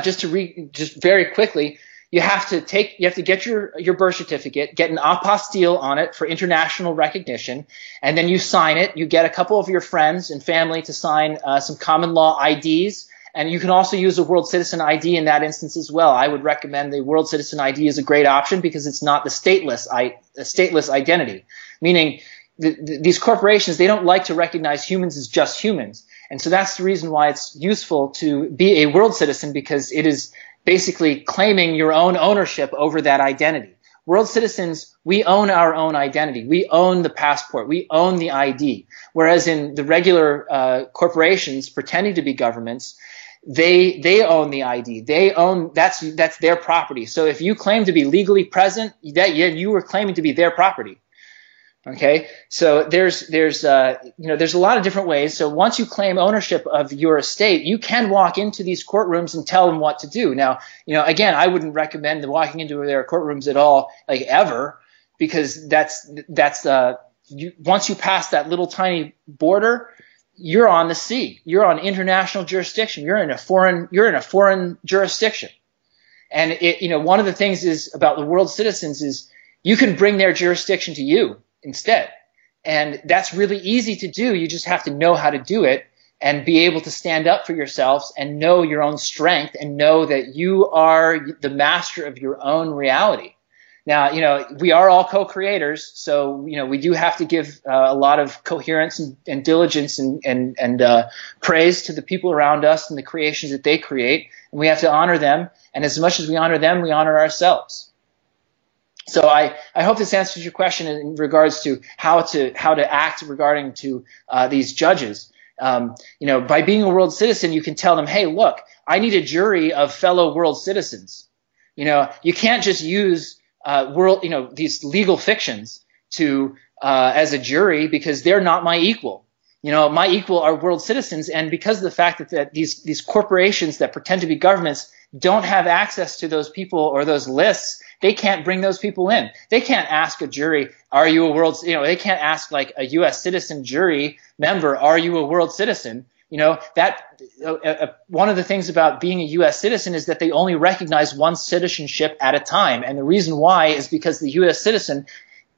Just very quickly, you have to get your birth certificate, get an apostille on it for international recognition, and then you sign it. You get a couple of your friends and family to sign some common law IDs, and you can also use a world citizen ID in that instance as well. I would recommend the world citizen ID is a great option because it's not the stateless identity, meaning these corporations, they don't like to recognize humans as just humans. And so that's the reason why it's useful to be a world citizen, because it is basically claiming your own ownership over that identity. World citizens, we own our own identity. We own the passport. We own the ID. Whereas in the regular corporations pretending to be governments, they own the ID. They own that's their property. So if you claim to be legally present, you were claiming to be their property. Okay, so there's a lot of different ways. So once you claim ownership of your estate, you can walk into these courtrooms and tell them what to do. Now, again, I wouldn't recommend walking into their courtrooms at all, like ever, because once you pass that little tiny border, you're on the sea. You're on international jurisdiction. You're in a foreign jurisdiction. And one of the things is about the world citizens is you can bring their jurisdiction to you instead. And that's really easy to do. You just have to know how to do it and be able to stand up for yourselves and know your own strength and know that you are the master of your own reality. Now, we are all co-creators, so, we do have to give a lot of coherence and diligence and praise to the people around us and the creations that they create, and we have to honor them. And as much as we honor them, we honor ourselves. So I hope this answers your question in regards to how to act regarding to these judges. By being a world citizen, you can tell them, hey, look, I need a jury of fellow world citizens. You can't just use these legal fictions to as a jury, because they're not my equal. My equal are world citizens, and because of the fact that these corporations that pretend to be governments don't have access to those people or those lists, they can't bring those people in. They can't ask a jury, are you a world, they can't ask like a U.S. citizen jury member, are you a world citizen? One of the things about being a U.S. citizen is that they only recognize one citizenship at a time. And the reason why is because the U.S. citizen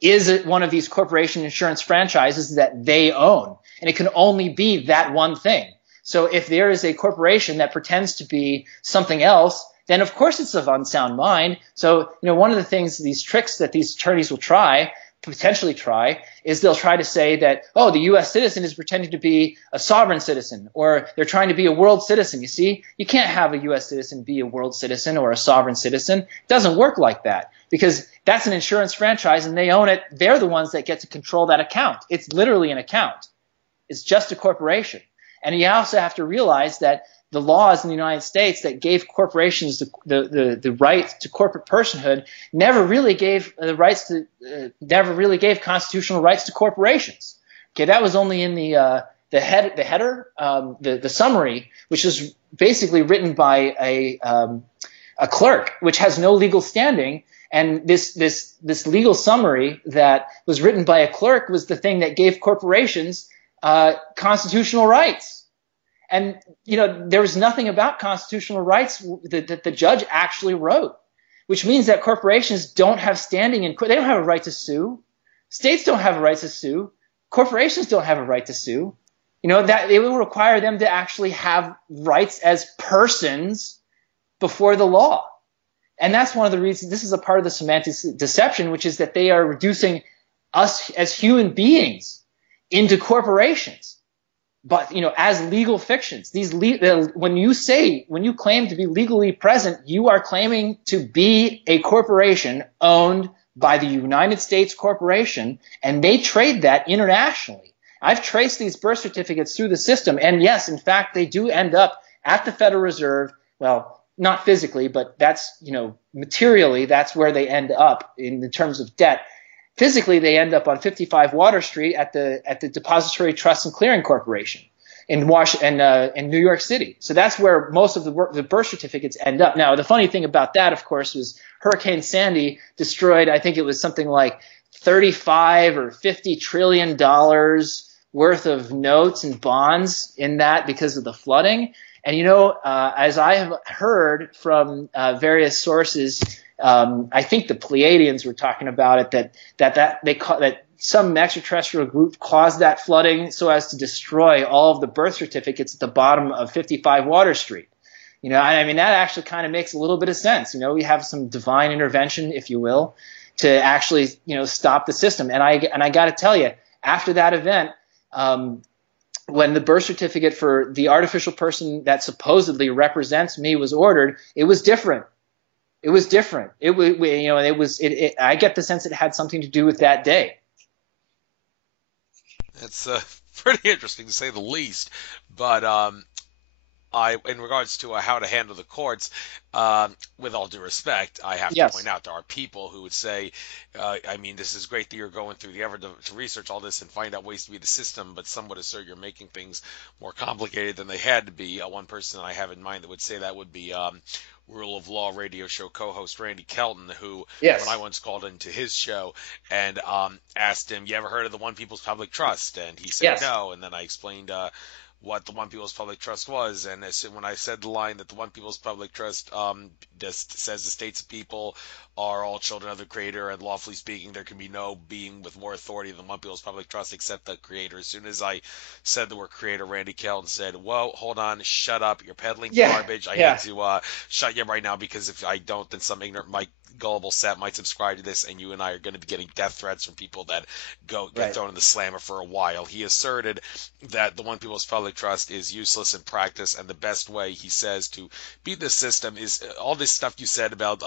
is one of these corporation insurance franchises that they own. And it can only be that one thing. So if there is a corporation that pretends to be something else, then of course it's of unsound mind. So, one of the things, these tricks that these attorneys will potentially try, is they'll try to say that, oh, the U.S. citizen is pretending to be a sovereign citizen, or they're trying to be a world citizen. You see, you can't have a U.S. citizen be a world citizen or a sovereign citizen. It doesn't work like that, because that's an insurance franchise and they own it. They're the ones that get to control that account. It's literally an account. It's just a corporation. And you also have to realize that the laws in the United States that gave corporations the right to corporate personhood never really gave constitutional rights to corporations. Okay, that was only in the header, the summary, which is basically written by a clerk, which has no legal standing. And this legal summary that was written by a clerk was the thing that gave corporations constitutional rights. And, there was nothing about constitutional rights that the judge actually wrote, which means that corporations don't have standing in court. They don't have a right to sue. States don't have a right to sue. Corporations don't have a right to sue. That it will require them to actually have rights as persons before the law. And that's one of the reasons this is a part of the semantic deception, which is that they are reducing us as human beings into corporations. But, as legal fictions, when you claim to be legally present, you are claiming to be a corporation owned by the United States Corporation, and they trade that internationally. I've traced these birth certificates through the system, and yes, in fact, they do end up at the Federal Reserve. Well, not physically, but that's, materially, that's where they end up in terms of debt. Physically, they end up on 55 Water Street at the Depository Trust and Clearing Corporation in New York City. So that's where most of the birth certificates end up. Now, the funny thing about that, of course, was Hurricane Sandy destroyed, I think it was something like 35 or 50 trillion dollars worth of notes and bonds in that because of the flooding. And as I have heard from various sources, I think the Pleiadians were talking about it, that some extraterrestrial group caused that flooding so as to destroy all of the birth certificates at the bottom of 55 Water Street. That actually kind of makes a little bit of sense. We have some divine intervention, if you will, to actually, stop the system. And I got to tell you, after that event, when the birth certificate for the artificial person that supposedly represents me was ordered, it was different. It was different. I get the sense it had something to do with that day. It's pretty interesting to say the least. But in regards to how to handle the courts, with all due respect, I have to point out there are people who would say, this is great that you're going through the effort to research all this and find out ways to beat the system, but some would assert you're making things more complicated than they had to be. One person I have in mind that would say that would be Rule of Law radio show co-host Randy Kelton, who, when I once called into his show and asked him, you ever heard of the One People's Public Trust? And he said no, and then I explained what the One People's Public Trust was. And when I said the line that the One People's Public Trust just says the states and people are all children of the Creator, and lawfully speaking, there can be no being with more authority than One People's Public Trust except the Creator. As soon as I said the word Creator, Randy Kelton said, "Whoa, hold on, shut up, you're peddling garbage." I hate to shut you up right now, because if I don't, then some ignorant gullible set might subscribe to this, and you and I are going to be getting death threats from people that get thrown in the slammer for a while. He asserted that the One People's Public Trust is useless in practice, and the best way, he says, to beat this system is all this stuff you said about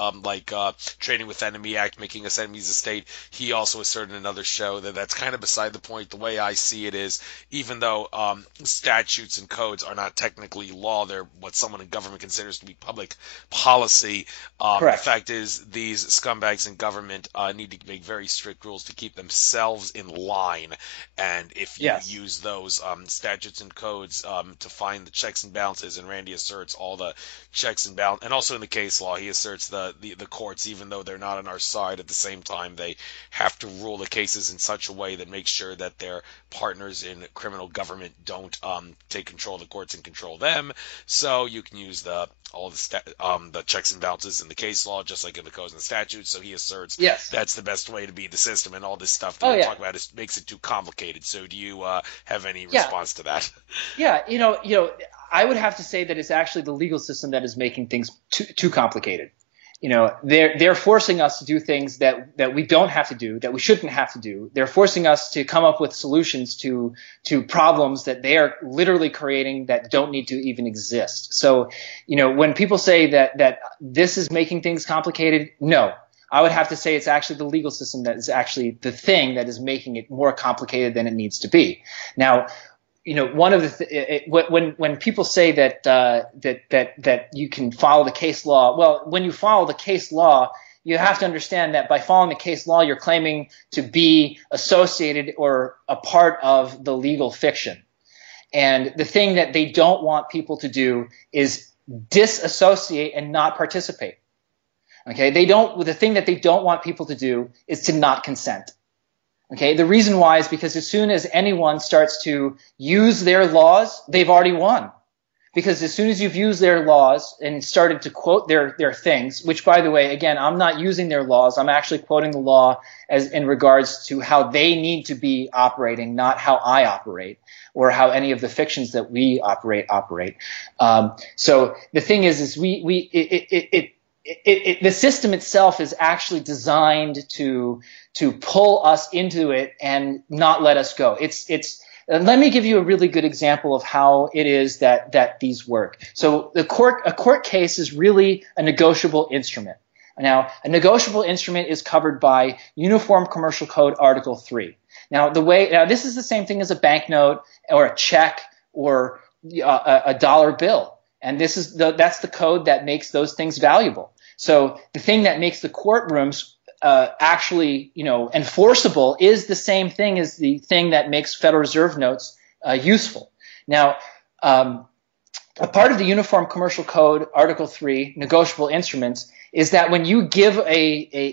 trading with enemy act, making us enemies of state. He also asserted in another show that that's kind of beside the point. The way I see it is, even though statutes and codes are not technically law, they're what someone in government considers to be public policy. The fact is, these scumbags in government need to make very strict rules to keep themselves in line. And if you use those statutes and codes to find the checks and balances, and Randy asserts all the checks and balances, and also in the case law, he asserts the courts, even though they're not on our side, at the same time, they have to rule the cases in such a way that makes sure that their partners in criminal government don't take control of the courts and control them. So you can use the checks and balances in the case law, just like in the codes and the statutes. So he asserts that's the best way to beat the system, and all this stuff that we talk about makes it too complicated. So do you have any response to that? Yeah, you know, I would have to say that it's actually the legal system that is making things too complicated. You know, they're forcing us to do things that we don't have to do, that we shouldn't have to do. They're forcing us to come up with solutions to problems that they are literally creating that don't need to even exist. So, you know, when people say that this is making things complicated, no. I would have to say it's actually the legal system that is actually the thing that is making it more complicated than it needs to be. Now, you know, one of the when people say that you can follow the case law, well, when you follow the case law, you have to understand that by following the case law, you're claiming to be associated or a part of the legal fiction. And the thing that they don't want people to do is disassociate and not participate. Okay, the thing that they don't want people to do is to not consent. Okay, the reason why is because as soon as anyone starts to use their laws, they've already won. Because as soon as you've used their laws and started to quote their things, which, by the way, again, I'm not using their laws. I'm actually quoting the law as in regards to how they need to be operating, not how I operate or how any of the fictions that we operate. So the thing is the system itself is actually designed to pull us into it and not let us go. Let me give you a really good example of how it is that these work. So a court case is really a negotiable instrument. Now, a negotiable instrument is covered by Uniform Commercial Code Article 3. Now, this is the same thing as a banknote or a check or a dollar bill. And that's the code that makes those things valuable. So the thing that makes the courtrooms actually, you know, enforceable is the same thing as the thing that makes Federal Reserve notes useful. Now, a part of the Uniform Commercial Code Article 3 negotiable instruments is that when you give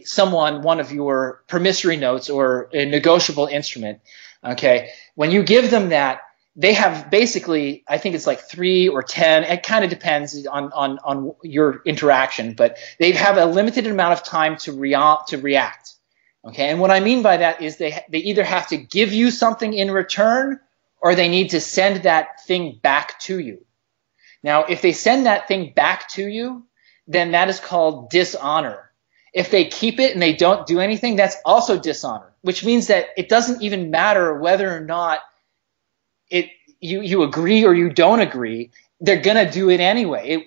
someone one of your promissory notes or a negotiable instrument, okay, when you give them that, they have basically, I think it's like 3 or 10. It kind of depends on your interaction, but they have a limited amount of time to react. Okay, and what I mean by that is they either have to give you something in return, or they need to send that thing back to you. Now, if they send that thing back to you, then that is called dishonor. If they keep it and they don't do anything, that's also dishonor, which means that it doesn't even matter whether or not you agree or you don't agree, they're going to do it anyway.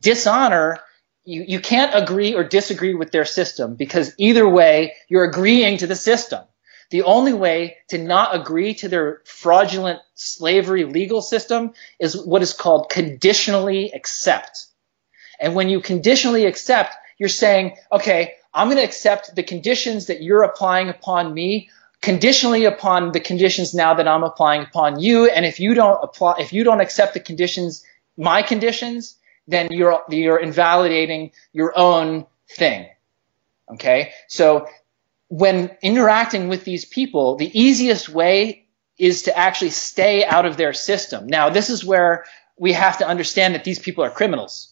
Dishonor, you can't agree or disagree with their system, because either way, you're agreeing to the system. The only way to not agree to their fraudulent slavery legal system is what is called conditionally accept. And when you conditionally accept, you're saying, okay, I'm going to accept the conditions that you're applying upon me conditionally upon the conditions now that I'm applying upon you. And if you don't accept the conditions, my conditions, then you're invalidating your own thing. Okay? So when interacting with these people, the easiest way is to actually stay out of their system. Now, this is where we have to understand that these people are criminals.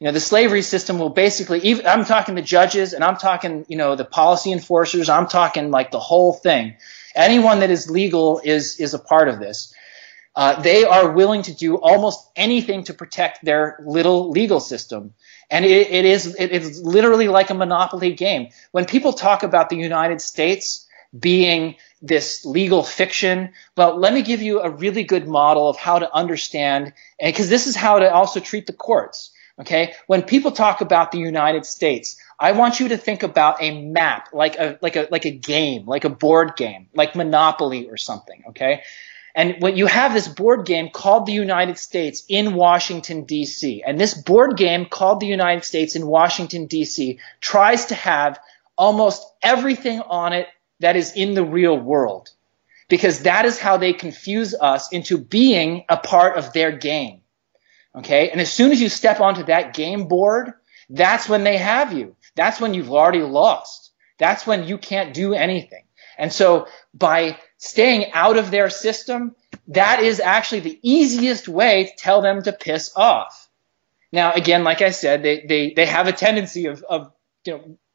The slavery system will basically, I'm talking the judges, and I'm talking, the policy enforcers, I'm talking like the whole thing. Anyone that is legal is a part of this. They are willing to do almost anything to protect their little legal system. And it is literally like a monopoly game. When people talk about the United States being this legal fiction, well, let me give you a really good model of how to understand, and because this is how to also treat the courts. Okay, when people talk about the United States, I want you to think about a map, like a game, like a board game, like Monopoly or something. Okay, and when you have this board game called the United States in Washington, D.C., and this board game called the United States in Washington, D.C. tries to have almost everything on it that is in the real world, because that is how they confuse us into being a part of their game. Okay, and as soon as you step onto that game board, that's when they have you. That's when you've already lost. That's when you can't do anything. And so by staying out of their system, that is actually the easiest way to tell them to piss off. Now, again, like I said, they have a tendency of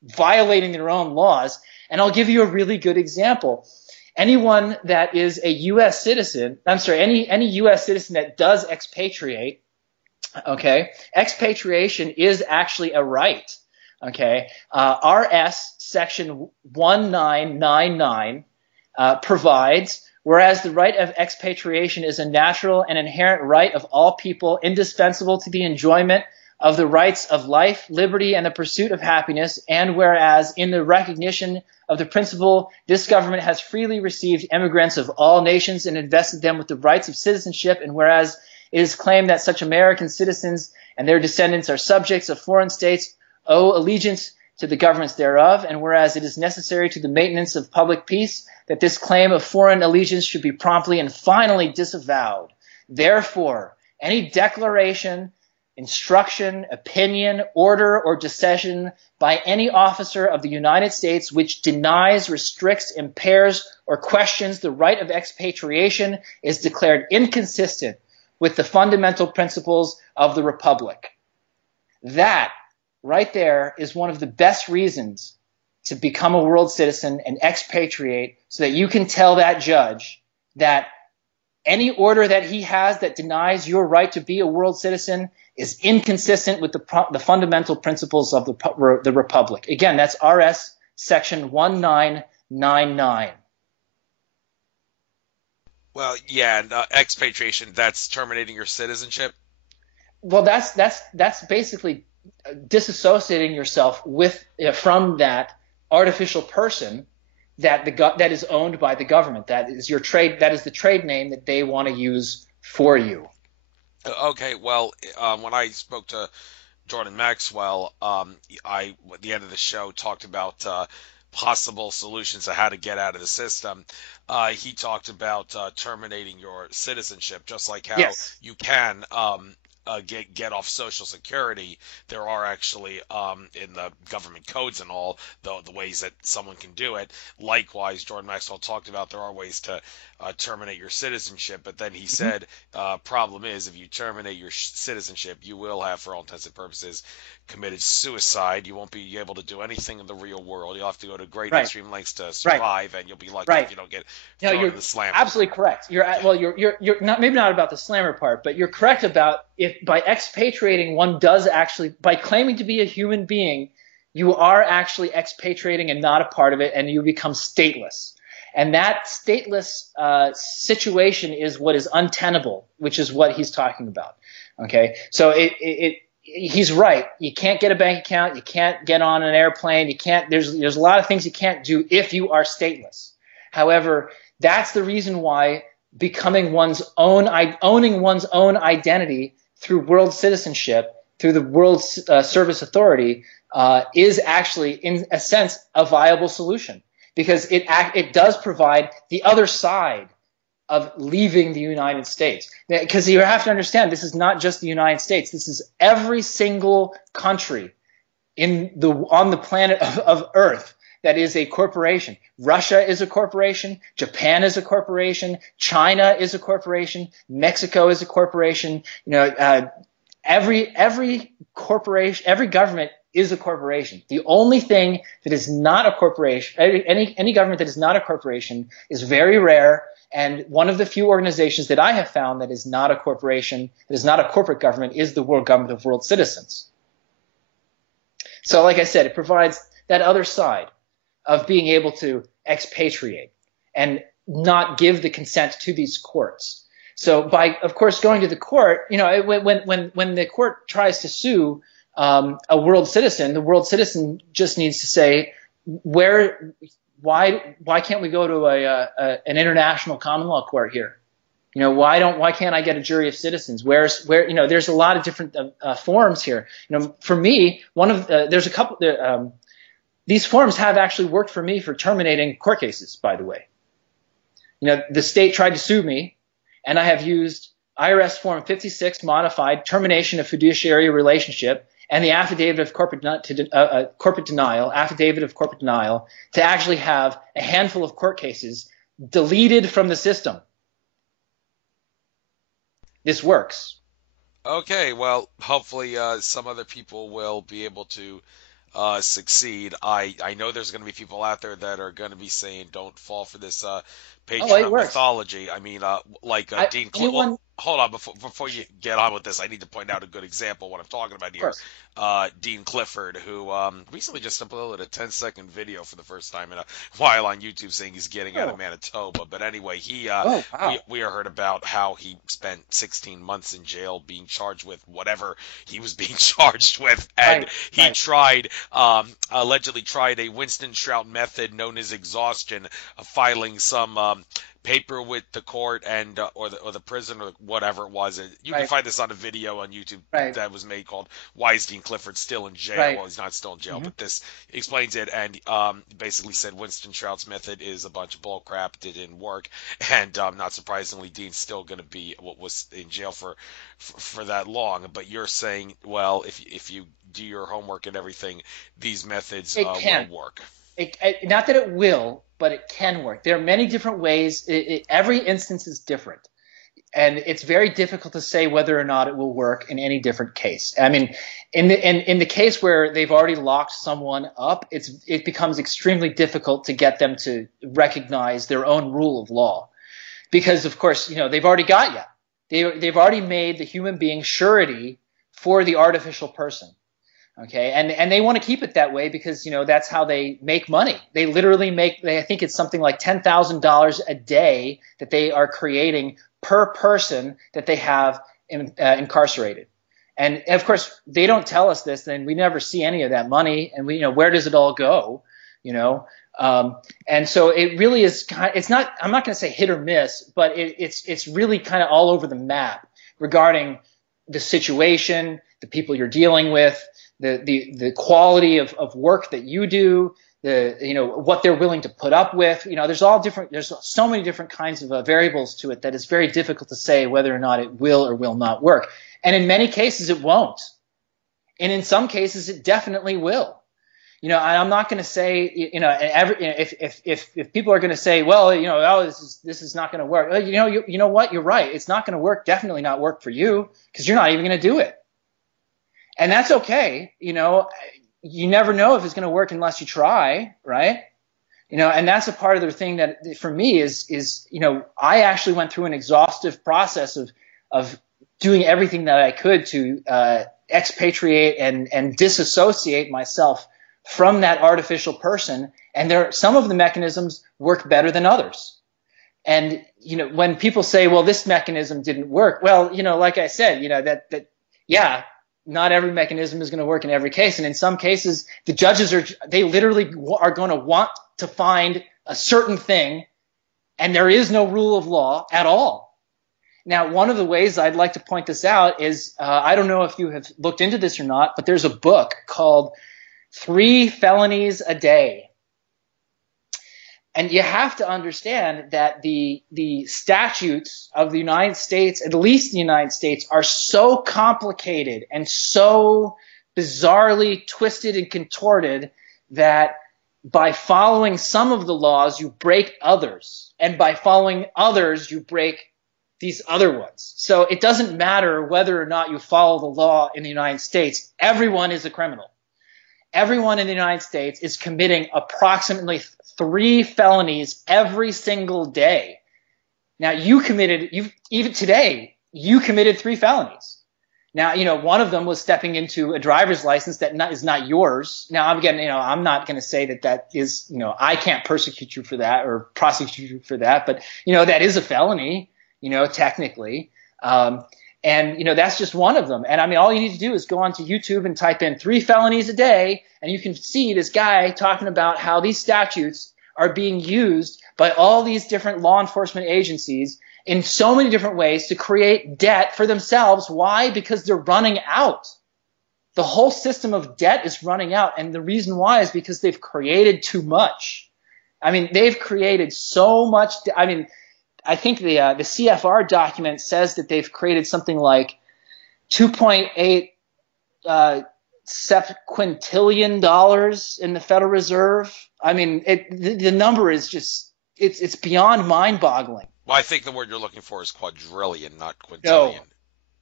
violating their own laws. And I'll give you a really good example. Anyone that is a U.S. citizen, any U.S. citizen that does expatriate, okay, expatriation is actually a right. Okay, IRS Section 1999 provides, whereas the right of expatriation is a natural and inherent right of all people, indispensable to the enjoyment of the rights of life, liberty, and the pursuit of happiness, and whereas in the recognition of the principle, this government has freely received immigrants of all nations and invested them with the rights of citizenship, and whereas it is claimed that such American citizens and their descendants are subjects of foreign states, owe allegiance to the governments thereof, and whereas it is necessary to the maintenance of public peace that this claim of foreign allegiance should be promptly and finally disavowed. Therefore, any declaration, instruction, opinion, order, or decision by any officer of the United States which denies, restricts, impairs, or questions the right of expatriation is declared inconsistent with the fundamental principles of the Republic. That right there is one of the best reasons to become a world citizen and expatriate, so that you can tell that judge that any order that he has that denies your right to be a world citizen is inconsistent with the fundamental principles of the Republic. Again, that's IRS Section 1999. Well, yeah, and expatriation, that's terminating your citizenship? Well, that's basically disassociating yourself from that artificial person that is owned by the government. That is your trade. That is the trade name that they want to use for you. Okay, well, when I spoke to Jordan Maxwell, I at the end of the show talked about possible solutions to how to get out of the system. He talked about terminating your citizenship, just like how Yes. you can get off Social Security. There are actually in the government codes and all the ways that someone can do it. Likewise, Jordan Maxwell talked about there are ways to terminate your citizenship, but then he said problem is if you terminate your citizenship, you will have, for all intents and purposes, committed suicide. You won't be able to do anything in the real world. You'll have to go to great extreme lengths to survive, and you'll be lucky if you don't get thrown in the slammer. Absolutely correct. You're not, maybe not about the slammer part, but you're correct about if by expatriating one does actually, by claiming to be a human being, you are actually expatriating and not a part of it, and you become stateless. And that stateless situation is what is untenable, which is what he's talking about. Okay, so he's right. You can't get a bank account. You can't get on an airplane. You can't. There's a lot of things you can't do if you are stateless. However, that's the reason why owning one's own identity through world citizenship, through the World Service Authority, is actually, in a sense, a viable solution, because it does provide the other side of leaving the United States. Because you have to understand, this is not just the United States. This is every single country on the planet of Earth that is a corporation. Russia is a corporation. Japan is a corporation. China is a corporation. Mexico is a corporation. Every corporation, every government is a corporation. The only thing that is not a corporation, any government that is not a corporation, is very rare. And one of the few organizations that I have found that is not a corporation, that is not a corporate government, is the World Government of World Citizens. So like I said, it provides that other side of being able to expatriate and not give the consent to these courts. So by, of course, going to the court, when the court tries to sue a world citizen, the world citizen just needs to say, why can't we go to an international common law court here? Why can't I get a jury of citizens? There's a lot of different forms here. For me, there's a couple. These forms have actually worked for me for terminating court cases. By the way, the state tried to sue me, and I have used IRS Form 56 modified termination of fiduciary relationship and the affidavit of corporate denial to actually have a handful of court cases deleted from the system. This works. Okay, well, hopefully some other people will be able to succeed. I know there's going to be people out there that are going to be saying, "Don't fall for this patriot mythology." I mean, Dean. Hold on, before you get on with this, I need to point out a good example of what I'm talking about here. Dean Clifford, who recently just uploaded a 10-second video for the first time in a while on YouTube saying he's getting out of Manitoba. But anyway, we heard about how he spent 16 months in jail being charged with whatever he was being charged with, and he allegedly tried a Winston Trout method known as exhaustion, filing some paper with the court and or the prison or whatever it was. You can find this on a video on YouTube that was made called "Why is Dean Clifford Still in Jail?" Well, he's not still in jail, but this explains it, and basically said Winston Trout's method is a bunch of bull crap. It didn't work, and not surprisingly, Dean's still going to be was in jail for that long. But you're saying, well, if you do your homework and everything, these methods will work. Not that it will, but it can work. There are many different ways. Every instance is different, and it's very difficult to say whether or not it will work in any different case. I mean, in the case where they've already locked someone up, it becomes extremely difficult to get them to recognize their own rule of law, because of course they've already got you. They've already made the human being surety for the artificial person. Okay, and they want to keep it that way because that's how they make money. They literally I think it's something like $10,000 a day that they are creating per person that they have incarcerated. And of course, they don't tell us this, then we never see any of that money, and where does it all go? And so it really is. It's not. I'm not going to say hit or miss, but it's really kind of all over the map regarding the situation, the people you're dealing with, the quality of work that you do, what they're willing to put up with. There's so many different kinds of variables to it that it's very difficult to say whether or not it will or will not work. And in many cases it won't. And in some cases it definitely will. And I'm not going to say, if people are going to say, well, this is not going to work. You know what? You're right. It's not going to work. Definitely not work for you because you're not even going to do it. And that's okay. You never know if it's going to work unless you try, right? And that's a part of the thing that for me is I actually went through an exhaustive process of doing everything that I could to expatriate and disassociate myself from that artificial person. And some of the mechanisms work better than others. And, when people say, well, this mechanism didn't work. Well, like I said, not every mechanism is going to work in every case. And in some cases, the judges they literally are going to want to find a certain thing. And there is no rule of law at all. Now, one of the ways I'd like to point this out is, I don't know if you have looked into this or not, but there's a book called 3 Felonies a Day. And you have to understand that the statutes of the United States, at least the United States, are so complicated and so bizarrely twisted and contorted that by following some of the laws, you break others. And by following others, you break these other ones. So it doesn't matter whether or not you follow the law in the United States. Everyone is a criminal. Everyone in the United States is committing approximately 3 felonies every single day. Now, even today, you committed 3 felonies. Now, one of them was stepping into a driver's license that is not yours. Now, I'm not going to say that is, I can't persecute you for that or prosecute you for that, but, that is a felony, technically. And that's just one of them. And all you need to do is go onto YouTube and type in 3 felonies a day, and you can see this guy talking about how these statutes are being used by all these different law enforcement agencies in so many different ways to create debt for themselves. Why? Because they're running out. The whole system of debt is running out. And the reason why is because they've created too much. They've created so much. I think the CFR document says that they've created something like $2.8 sepquintillion in the Federal Reserve. The number is just it's beyond mind-boggling. Well, I think the word you're looking for is quadrillion, not quintillion.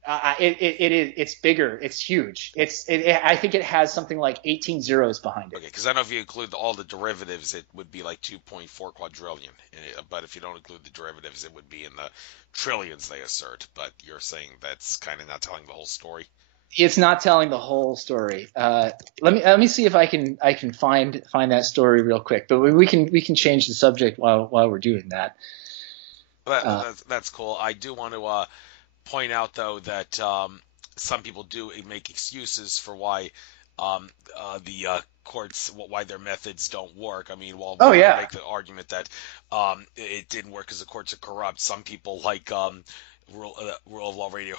No, it's bigger. It's huge. I think it has something like 18 zeros behind it. Okay, because I know if you include all the derivatives, it would be like 2.4 quadrillion. But if you don't include the derivatives, it would be in the trillions, they assert. But you're saying that's kind of not telling the whole story. It's not telling the whole story. Let me see if I can find that story real quick. But we can change the subject while we're doing that. That's cool. I do want to point out, though, that some people do make excuses for why the courts, why their methods don't work. Make the argument that it didn't work because the courts are corrupt. Some people, like Rule of Law Radio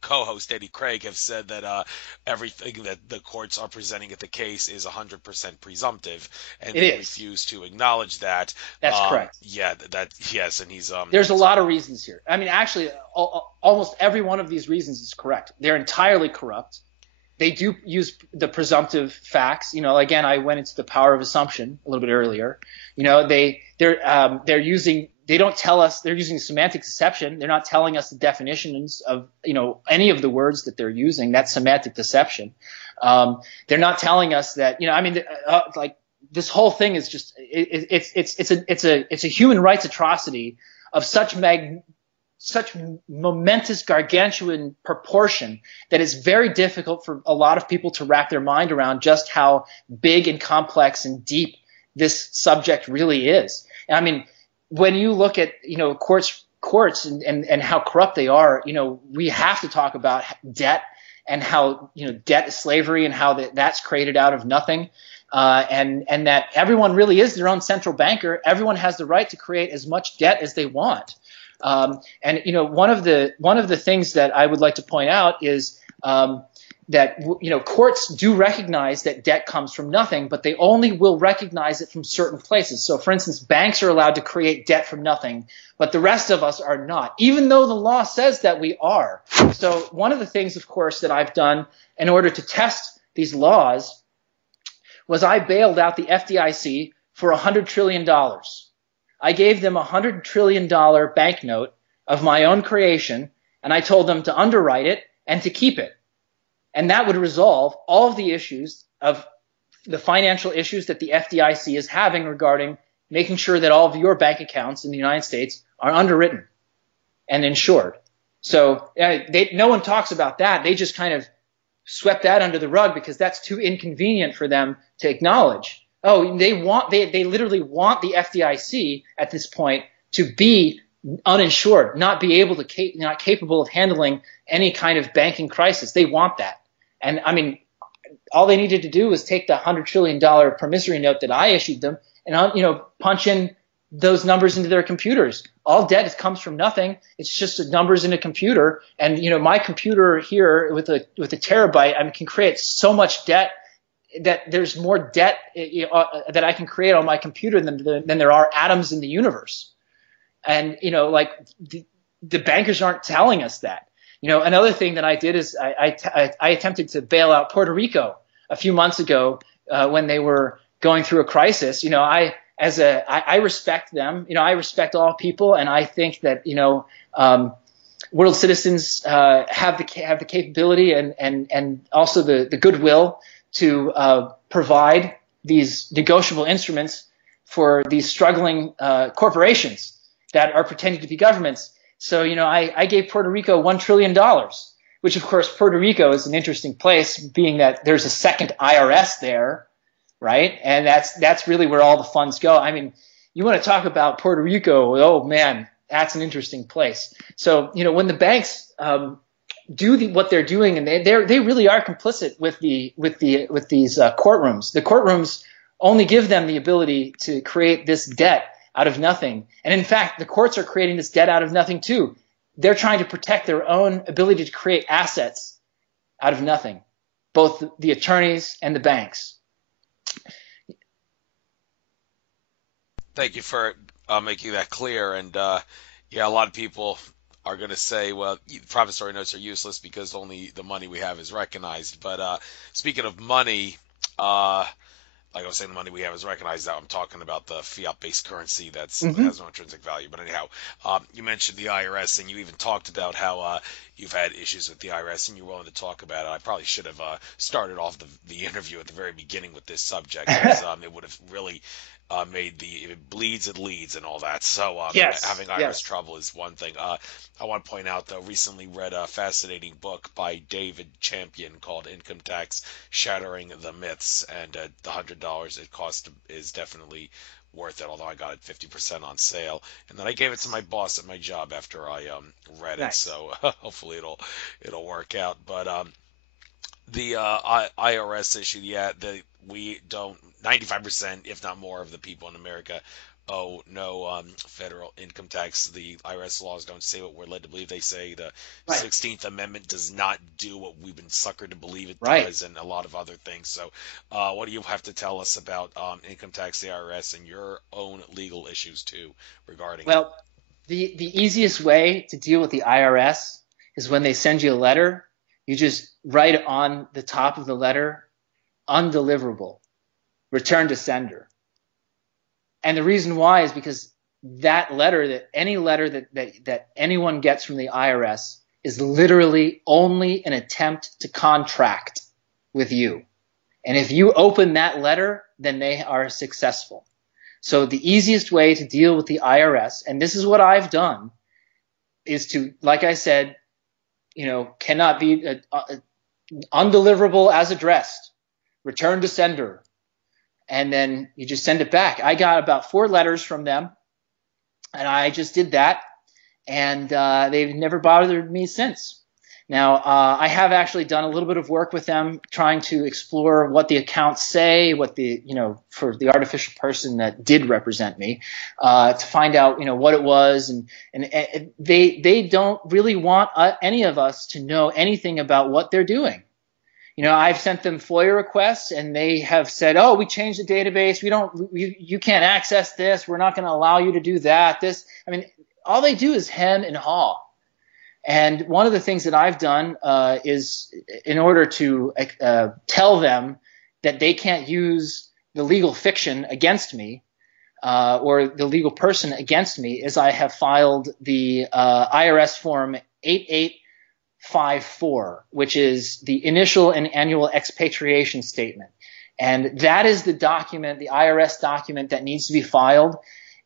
co-host Eddie Craig, have said that everything that the courts are presenting at the case is 100% presumptive, and they refuse to acknowledge that. That's correct. Yeah, yes, and he's there's a lot of reasons here. Actually, almost every one of these reasons is correct. They're entirely corrupt. They do use the presumptive facts. Again, I went into the power of assumption a little bit earlier. They're using. They don't tell us. They're using semantic deception. They're not telling us the definitions of any of the words that they're using. That's semantic deception. They're not telling us that like this whole thing is just it's a human rights atrocity of such momentous gargantuan proportion that it's very difficult for a lot of people to wrap their mind around just how big and complex and deep this subject really is. When you look at courts and how corrupt they are, we have to talk about debt and how debt is slavery and how that's created out of nothing, and that everyone really is their own central banker. Everyone has the right to create as much debt as they want. One of the things that I would like to point out is that courts do recognize that debt comes from nothing, but they only will recognize it from certain places. So, for instance, banks are allowed to create debt from nothing, but the rest of us are not, even though the law says that we are. So one of the things, of course, that I've done in order to test these laws was I bailed out the FDIC for $100 trillion. I gave them a $100 trillion banknote of my own creation, and I told them to underwrite it and to keep it. And that would resolve all of the issues of the financial issues that the FDIC is having regarding making sure that all of your bank accounts in the United States are underwritten and insured. So no one talks about that. They just kind of swept that under the rug because that's too inconvenient for them to acknowledge. Oh, they literally want the FDIC at this point to be uninsured, not be able to, not capable of handling any kind of banking crisis. They want that. And all they needed to do was take the $100 trillion promissory note that I issued them and, punch in those numbers into their computers. All debt comes from nothing. It's just numbers in a computer. And, my computer here with a terabyte, can create so much debt that there's more debt that I can create on my computer than there are atoms in the universe. And, the bankers aren't telling us that. Another thing that I did is I attempted to bail out Puerto Rico a few months ago when they were going through a crisis. I respect them. I respect all people, and I think that world citizens have the capability and also the goodwill to provide these negotiable instruments for these struggling corporations that are pretending to be governments. So, I gave Puerto Rico $1 trillion, which, of course, Puerto Rico is an interesting place, being that there's a second IRS there, right? And that's really where all the funds go. I mean, you want to talk about Puerto Rico, oh, man, that's an interesting place. So, when the banks do what they're doing, and they really are complicit with these courtrooms. The courtrooms only give them the ability to create this debt out of nothing. And in fact, the courts are creating this debt out of nothing too. They're trying to protect their own ability to create assets out of nothing, both the attorneys and the banks. Thank you for making that clear. And a lot of people are going to say, well, promissory notes are useless because only the money we have is recognized. But speaking of money, like I was saying, the money we have is recognized. Now I'm talking about the fiat-based currency that has no intrinsic value. But anyhow, you mentioned the IRS, and you even talked about how you've had issues with the IRS, and you're willing to talk about it. I probably should have started off the interview at the very beginning with this subject, because it would have really made it bleeds, it leads, and all that. So having IRS trouble is one thing. I want to point out, though, recently read a fascinating book by David Champion called Income Tax: Shattering the Myths, and the $100 it cost is definitely worth it, although I got it 50% on sale. And then I gave it to my boss at my job after I read it, so hopefully it'll work out. But the IRS issue, we don't, 95%, if not more, of the people in America owe no federal income tax. The IRS laws don't say what we're led to believe they say. The 16th Amendment does not do what we've been suckered to believe it does, and a lot of other things. So what do you have to tell us about income tax, the IRS, and your own legal issues, too, regarding it? Well, the easiest way to deal with the IRS is when they send you a letter, you just write on the top of the letter, undeliverable, return to sender. And the reason why is because that letter, any letter that anyone gets from the IRS, is literally only an attempt to contract with you. And if you open that letter, then they are successful. So the easiest way to deal with the IRS, and this is what I've done, is to, like I said, cannot be undeliverable as addressed, return to sender. And then you just send it back. I got about 4 letters from them, and I just did that, and they've never bothered me since. Now, I have actually done a little bit of work with them, trying to explore what the accounts say, what for the artificial person that did represent me, to find out, what it was, and they don't really want any of us to know anything about what they're doing. I've sent them FOIA requests, and they have said, "Oh, we changed the database. You can't access this. We're not going to allow you to do that." All they do is hem and haw. And one of the things that I've done is, in order to tell them that they can't use the legal fiction against me or the legal person against me, is I have filed the IRS form 8854, which is the initial and annual expatriation statement. And that is the document, the IRS document, that needs to be filed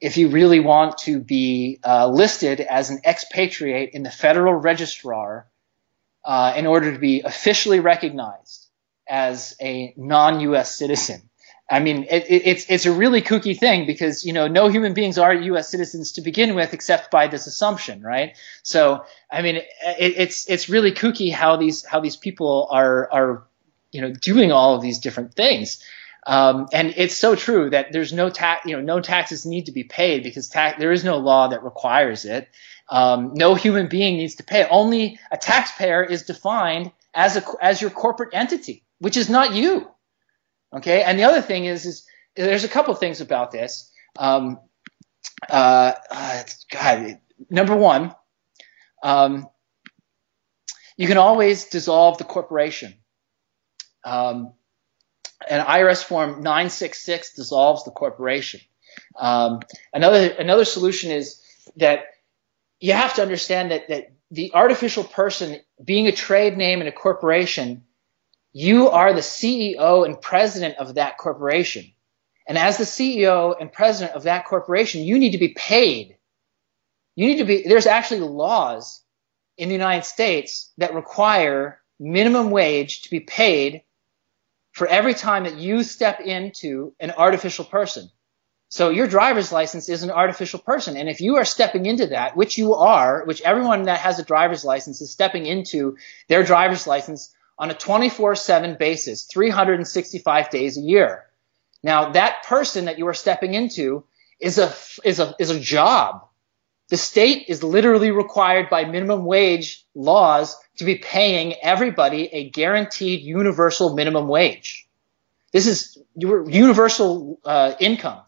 if you really want to be listed as an expatriate in the federal registrar in order to be officially recognized as a non-U.S. citizen. It's a really kooky thing because, no human beings are U.S. citizens to begin with, except by this assumption, right? So, it's really kooky how these people are doing all of these different things. And it's so true that there's no tax, no taxes need to be paid because there is no law that requires it. No human being needs to pay. Only a taxpayer is defined as your corporate entity, which is not you. Okay, and the other thing is there's a couple things about this. Number one, you can always dissolve the corporation. And IRS Form 966 dissolves the corporation. Another solution is that you have to understand that the artificial person, being a trade name in a corporation, you are the CEO and president of that corporation. And as the CEO and president of that corporation, you need to be paid. There's actually laws in the United States that require minimum wage to be paid for every time that you step into an artificial person. So your driver's license is an artificial person. And if you are stepping into that, which you are, which everyone that has a driver's license is stepping into their driver's license on a 24/7 basis, 365 days a year. Now, that person that you are stepping into is a job. The state is literally required by minimum wage laws to be paying everybody a guaranteed universal minimum wage. This is universal income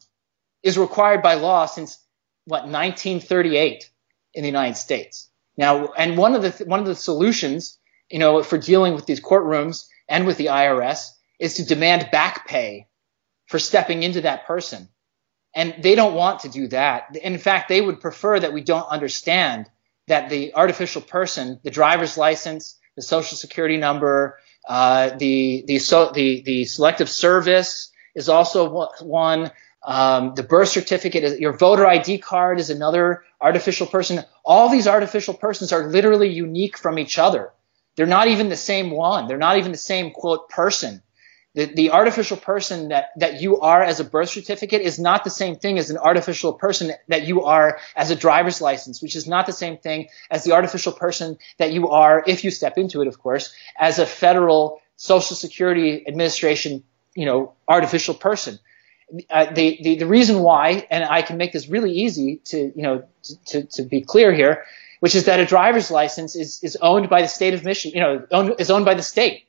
is required by law since 1938 in the United States. Now, and one of the solutions, for dealing with these courtrooms and with the IRS is to demand back pay for stepping into that person. And they don't want to do that. In fact, they would prefer that we don't understand that the artificial person, the driver's license, the social security number, the selective service is also one. The birth certificate, your voter ID card is another artificial person. All these artificial persons are literally unique from each other. They're not even the same one. They're not even the same, quote, person. The artificial person that you are as a birth certificate is not the same thing as an artificial person that you are as a driver's license, which is not the same thing as the artificial person that you are, if you step into it, of course, as a federal Social Security Administration, artificial person. The reason why, and I can make this really easy to be clear here, which is that a driver's license is owned by the state of Michigan, is owned by the state.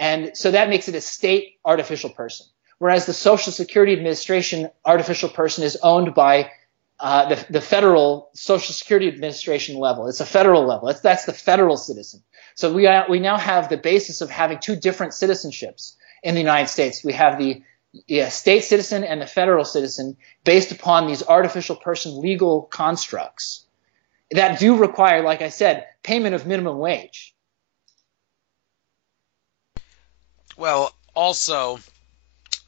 And so that makes it a state artificial person. Whereas the Social Security Administration artificial person is owned by the federal Social Security Administration level. It's a federal level. That's the federal citizen. So we now have the basis of having two different citizenships in the United States. We have the state citizen and the federal citizen based upon these artificial person legal constructs that do require, like I said, payment of minimum wage. Well, also,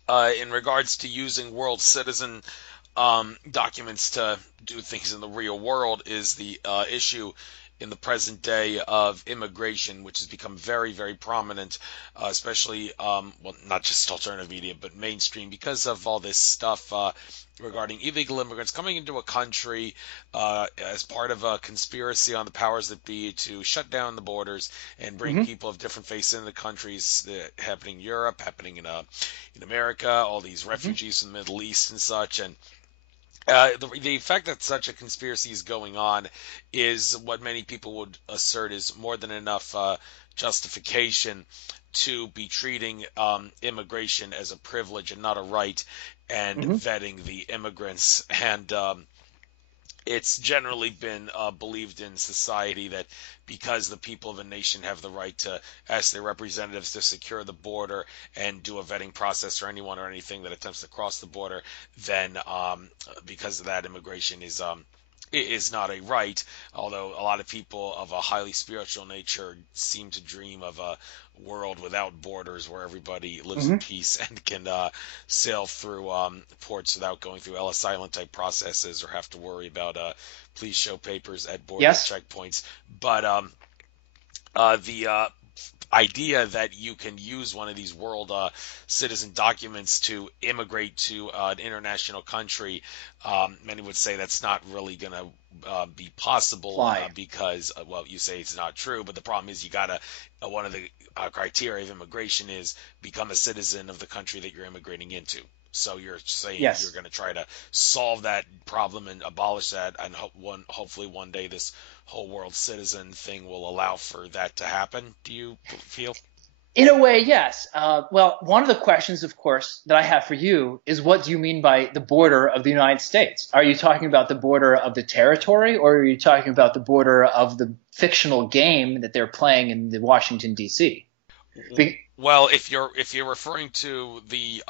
in regards to using world citizen documents to do things in the real world is the issue in the present day of immigration, which has become very, very prominent, especially, not just alternative media, but mainstream, because of all this stuff regarding illegal immigrants coming into a country as part of a conspiracy on the powers that be to shut down the borders and bring people of different faiths into the countries, happening in Europe, happening in America, all these refugees from the Middle East and such. And the fact that such a conspiracy is going on is what many people would assert is more than enough justification to be treating immigration as a privilege and not a right, and vetting the immigrants. And it's generally been believed in society that because the people of a nation have the right to ask their representatives to secure the border and do a vetting process for anyone or anything that attempts to cross the border, then because of that, immigration is not a right, although a lot of people of a highly spiritual nature seem to dream of a world without borders where everybody lives in peace and can sail through ports without going through Ellis Island type processes or have to worry about please show papers at border checkpoints. But the idea that you can use one of these world citizen documents to immigrate to an international country, many would say that's not really going to be possible because, well, you say it's not true, but the problem is you got to, one of the criteria of immigration is become a citizen of the country that you're immigrating into. So you're saying you're going to try to solve that problem and abolish that, and hopefully one day this whole world citizen thing will allow for that to happen. Do you feel? In a way, yes. Well, one of the questions, of course, that I have for you is, what do you mean by the border of the United States? Are you talking about the border of the territory, or are you talking about the border of the fictional game that they're playing in the Washington, D.C.? Well, if you're referring to the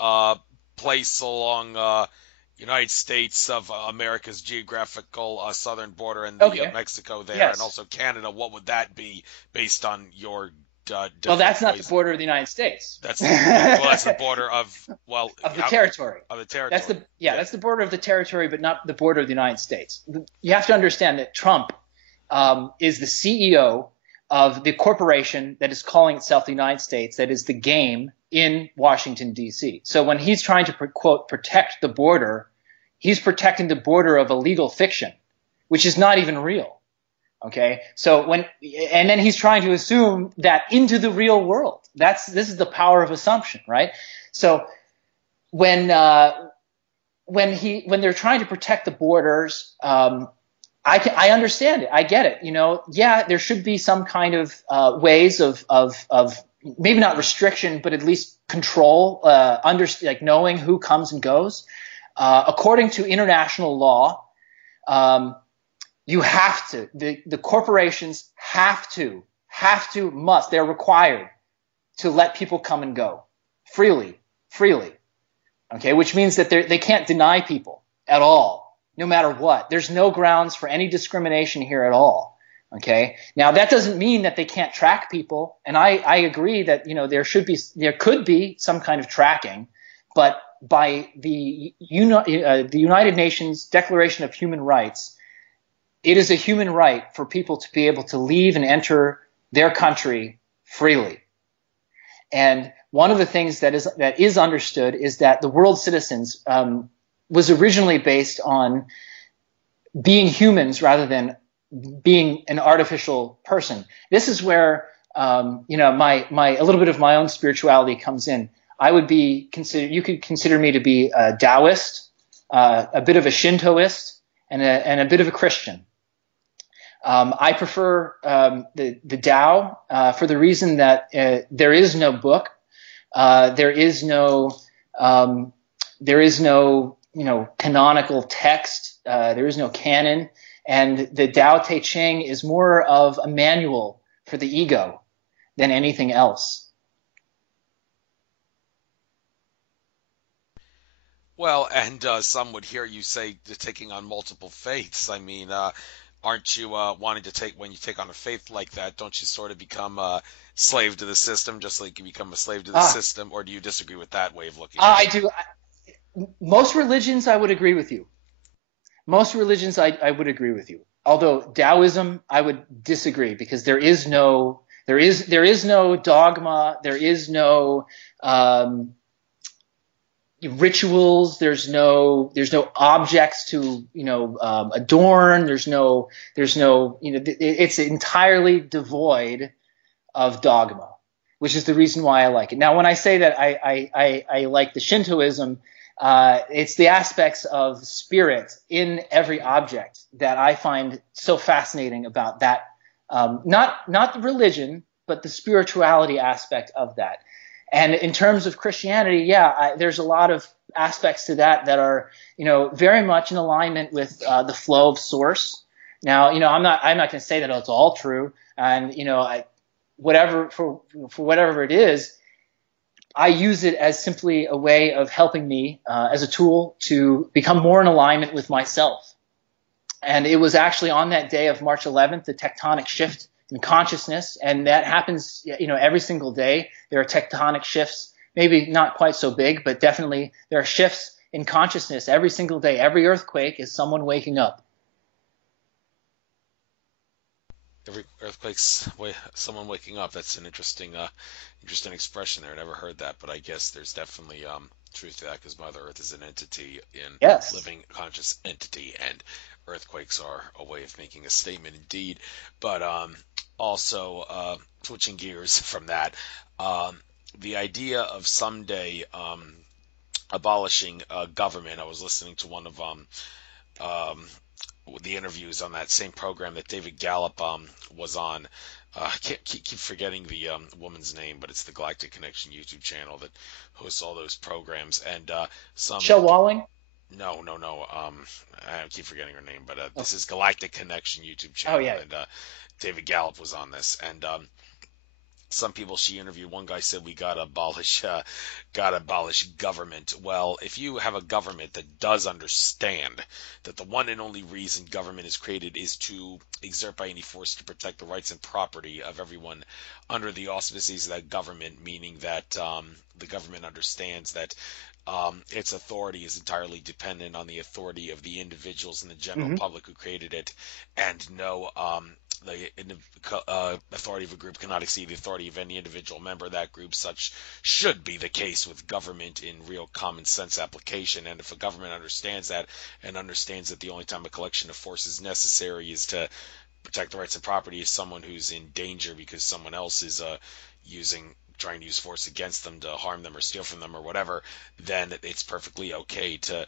place along United States of America's geographical southern border and the Okay. Mexico there, and Yes. also Canada, what would that be based on your Well, different that's not the ways? border of the United States. That's the well, that's the border of well, Of the how, territory. of the That's territory. the yeah, Yeah. that's the border of the territory, but not the border of the United States. You have to understand that Trump is the CEO of the corporation that is calling itself the United States, that is the game in Washington, D.C. So when he's trying to, quote, protect the border, he's protecting the border of a legal fiction, which is not even real. Okay. And then he's trying to assume that into the real world. This is the power of assumption, right? So when they're trying to protect the borders, I understand it. I get it. Yeah, there should be some kind of ways of maybe not restriction, but at least control, like knowing who comes and goes. According to international law, you have to. The corporations must. They're required to let people come and go freely. Okay, which means that they can't deny people at all, no matter what. There's no grounds for any discrimination here at all. Okay, now that doesn't mean that they can't track people, and I agree that there could be some kind of tracking, but by the United Nations Declaration of Human Rights, it is a human right for people to be able to leave and enter their country freely. And one of the things that is understood is that the world citizens was originally based on being humans rather than being an artificial person. This is where my a little bit of my own spirituality comes in. You could consider me to be a Taoist, a bit of a Shintoist, and a bit of a Christian. I prefer the Tao for the reason that there is no book, there is no canonical text, there is no canon, and the Tao Te Ching is more of a manual for the ego than anything else. Well, and some would hear you say you're taking on multiple faiths. I mean, aren't you wanting to when you take on a faith like that, don't you sort of become a slave to the system, just like you become a slave to the system, or do you disagree with that way of looking at it? I do. Most religions, I would agree with you. Most religions, I would agree with you. Although Taoism, I would disagree because there is no dogma, there is no rituals, there's no objects to adorn, it's entirely devoid of dogma, which is the reason why I like it. Now, when I say that I like the Shintoism, it's the aspects of spirit in every object that I find so fascinating about that. Not the religion, but the spirituality aspect of that. And in terms of Christianity, there's a lot of aspects to that are, very much in alignment with the flow of source. Now, I'm not going to say that it's all true, and for whatever it is, I use it as simply a way of helping me as a tool to become more in alignment with myself. And it was actually on that day of March 11th, the tectonic shift in consciousness, and that happens, every single day. There are tectonic shifts, maybe not quite so big, but definitely there are shifts in consciousness every single day. Every earthquake is someone waking up. Every earthquake's someone waking up. That's an interesting expression there. I never heard that, but I guess there's definitely truth to that because Mother Earth is an entity in living conscious entity, and earthquakes are a way of making a statement indeed. But also switching gears from that, the idea of someday abolishing government. I was listening to one of the interviews on that same program that David Gallup was on. I can't keep forgetting the woman's name, but it's the Galactic Connection YouTube channel that hosts all those programs. And Shell Walling? No. I keep forgetting her name, but this is Galactic Connection YouTube channel. Oh, yeah. And David Gallup was on this, and some people she interviewed, one guy said we gotta abolish government. Well, if you have a government that does understand that the one and only reason government is created is to exert by any force to protect the rights and property of everyone under the auspices of that government, meaning that the government understands that its authority is entirely dependent on the authority of the individuals and the general public who created it, and no the authority of a group cannot exceed the authority of any individual member of that group. Such should be the case with government in real common sense application. And if a government understands that, and understands that the only time a collection of force is necessary is to protect the rights and property of someone who's in danger because someone else is trying to use force against them to harm them or steal from them or whatever, then it's perfectly okay to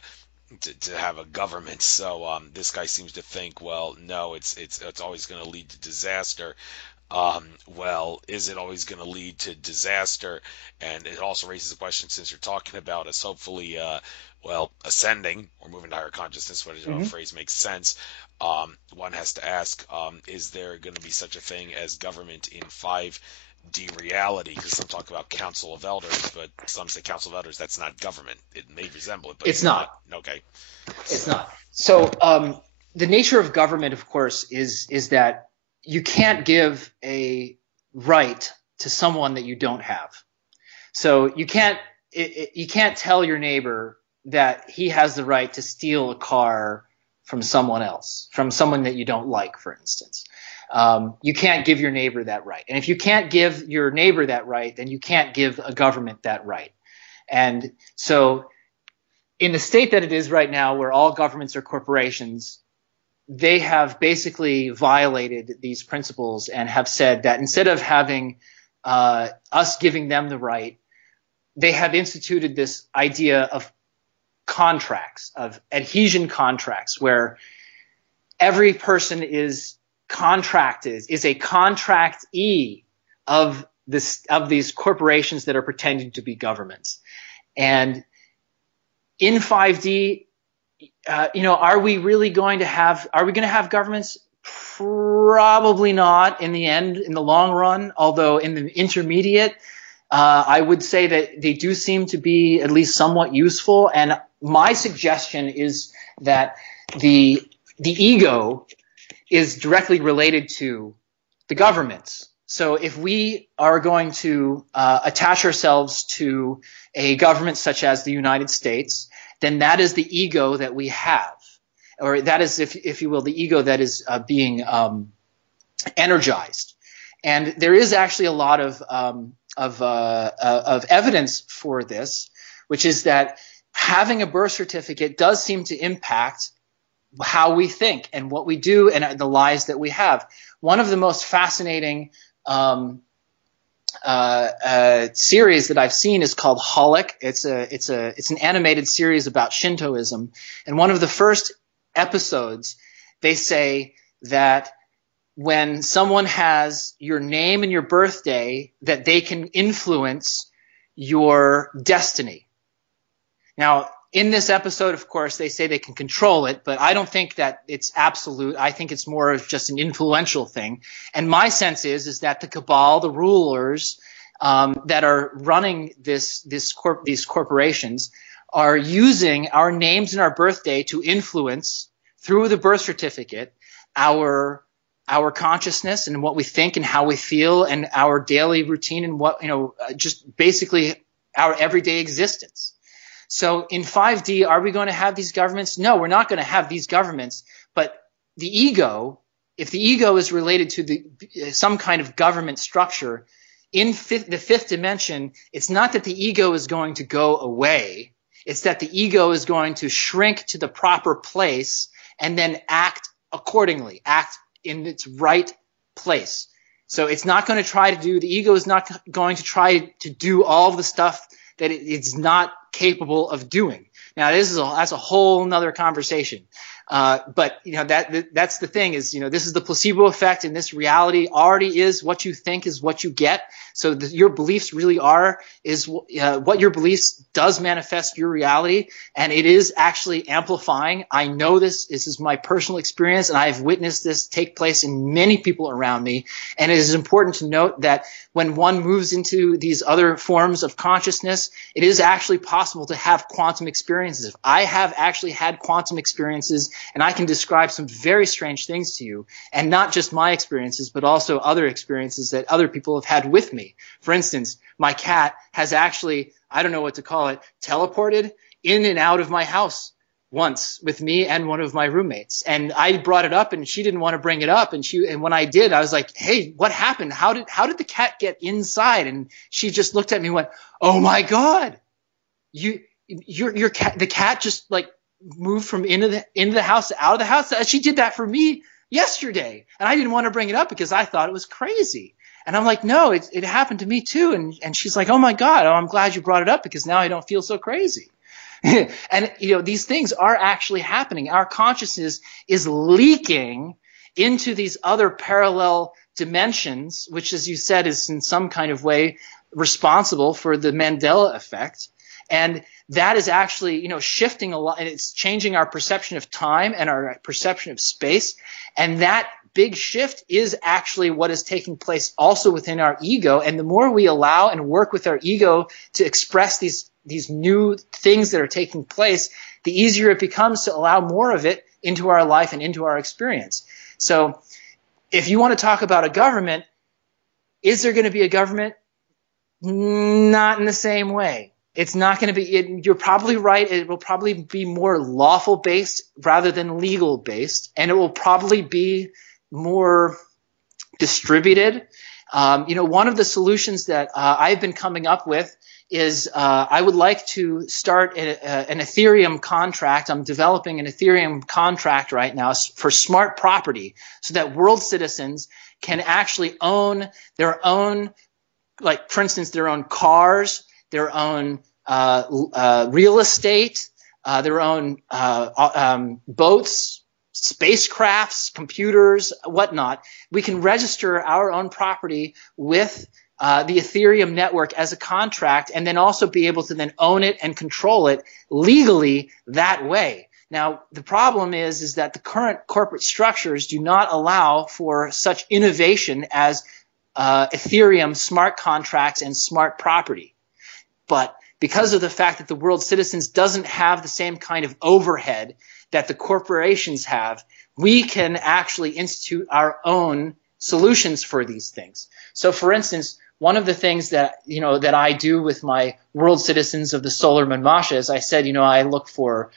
have a government. So this guy seems to think, well, no, it's always going to lead to disaster. Well, is it always going to lead to disaster? And it also raises a question, since you're talking about us hopefully, ascending or moving to higher consciousness, whatever phrase makes sense. One has to ask, is there going to be such a thing as government in 5D reality? Because some talk about Council of Elders, but some say Council of Elders, that's not government. It may resemble it, but it's not. Okay. It's not. So the nature of government, of course, is that you can't give a right to someone that you don't have. So you can't tell your neighbor that he has the right to steal a car from someone else, from someone that you don't like, for instance. You can't give your neighbor that right. And if you can't give your neighbor that right, then you can't give a government that right. And so in the state that it is right now, where all governments are corporations, they have basically violated these principles and have said that instead of having us giving them the right, they have instituted this idea of contracts, of adhesion contracts, where every person is a contractee of these corporations that are pretending to be governments. And in 5D, are we going to have governments? Probably not in the end, in the long run, although in the intermediate, I would say that they do seem to be at least somewhat useful. And my suggestion is that the ego is directly related to the governments. So if we are going to attach ourselves to a government such as the United States, then that is the ego that we have, or that is, if you will, the ego that is being energized. And there is actually a lot of evidence for this, which is that having a birth certificate does seem to impact how we think and what we do and the lives that we have. One of the most fascinating series that I've seen is called Holic. It's an animated series about Shintoism. And one of the first episodes, they say that when someone has your name and your birthday, that they can influence your destiny. Now, in this episode, of course, they say they can control it, but I don't think that it's absolute. I think it's more of just an influential thing. And my sense is that the cabal, the rulers that are running these corporations, are using our names and our birthday to influence, through the birth certificate, our consciousness and what we think and how we feel and our daily routine and just basically our everyday existence. So in 5D, are we going to have these governments? No, we're not going to have these governments. But the ego, if the ego is related to some kind of government structure, in the fifth dimension, it's not that the ego is going to go away. It's that the ego is going to shrink to the proper place and then act accordingly, act in its right place. So it's not going to try to do – the ego is not going to try to do all of the stuff that it's not capable of doing. Now, that's a whole nother conversation. But that's the thing is, this is the placebo effect, and this reality already is what you think is what you get. So your beliefs really is what your beliefs does manifest your reality, and it is actually amplifying. I know this. This is my personal experience, and I have witnessed this take place in many people around me. And it is important to note that when one moves into these other forms of consciousness, it is actually possible to have quantum experiences. I have actually had quantum experiences, and I can describe some very strange things to you, and not just my experiences, but also other experiences that other people have had with me. For instance, my cat has actually, I don't know what to call it, teleported in and out of my house once with me and one of my roommates. And I brought it up, and she didn't want to bring it up. And when I did, I was like, hey, what happened? How did the cat get inside? And she just looked at me and went, oh my God, your cat, the cat just like moved from into the house to out of the house. She did that for me yesterday. And I didn't want to bring it up because I thought it was crazy. And I'm like, no, it happened to me too. And she's like, oh my God, I'm glad you brought it up because now I don't feel so crazy. And these things are actually happening. Our consciousness is leaking into these other parallel dimensions, which, as you said, is in some kind of way responsible for the Mandela effect. And that is actually, shifting a lot, and it's changing our perception of time and our perception of space. And that big shift is actually what is taking place also within our ego. And the more we allow and work with our ego to express these new things that are taking place, the easier it becomes to allow more of it into our life and into our experience. So if you want to talk about a government, is there going to be a government? Not in the same way. It's not going to be – you're probably right. It will probably be more lawful based rather than legal based, and it will probably be more distributed. One of the solutions that I've been coming up with is I would like to start an Ethereum contract. I'm developing an Ethereum contract right now for smart property so that world citizens can actually own their own, like, for instance, their own cars, their own real estate, their own boats, spacecrafts, computers, whatnot. We can register our own property with the Ethereum network as a contract, and then also be able to then own it and control it legally that way. Now, the problem is that the current corporate structures do not allow for such innovation as Ethereum smart contracts and smart property. But because of the fact that the world citizens doesn't have the same kind of overhead that the corporations have, we can actually institute our own solutions for these things. So, for instance, one of the things that that I do with my world citizens of the Solar Monmatia, as I said, I look for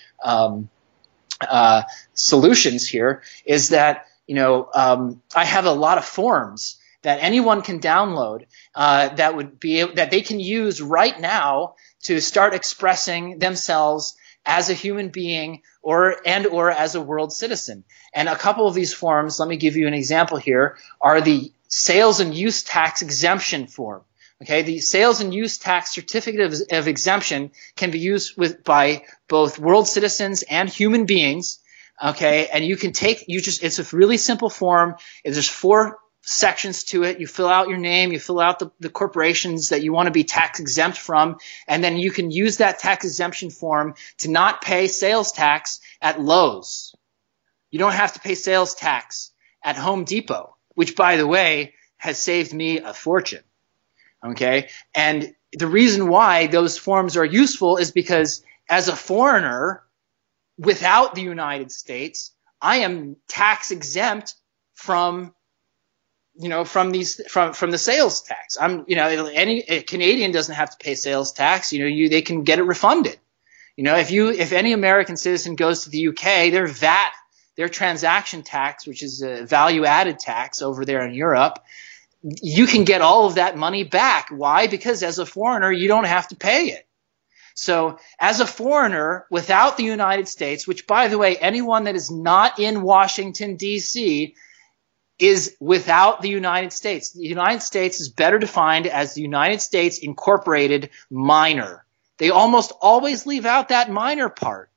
solutions here, is that I have a lot of forms that anyone can download that they can use right now to start expressing themselves as a human being or as a world citizen. And a couple of these forms, let me give you an example here, are the sales and use tax exemption form. Okay, the sales and use tax certificate of exemption can be used by both world citizens and human beings. Okay, and you can it's a really simple form. There's 4 sections to it. You fill out your name, you fill out the corporations that you want to be tax exempt from, and then you can use that tax exemption form to not pay sales tax at Lowe's. You don't have to pay sales tax at Home Depot, which, by the way, has saved me a fortune. Okay, and the reason why those forms are useful is because as a foreigner without the United States, I am tax exempt from the sales tax. Any Canadian doesn't have to pay sales tax. They can get it refunded. If any American citizen goes to the UK, their VAT, their transaction tax, which is a value added tax over there in Europe, you can get all of that money back. Why? Because as a foreigner, you don't have to pay it. So as a foreigner without the United States, which, by the way, anyone that is not in Washington, D.C., is without the United States. The United States is better defined as the United States Incorporated minor. They almost always leave out that minor part.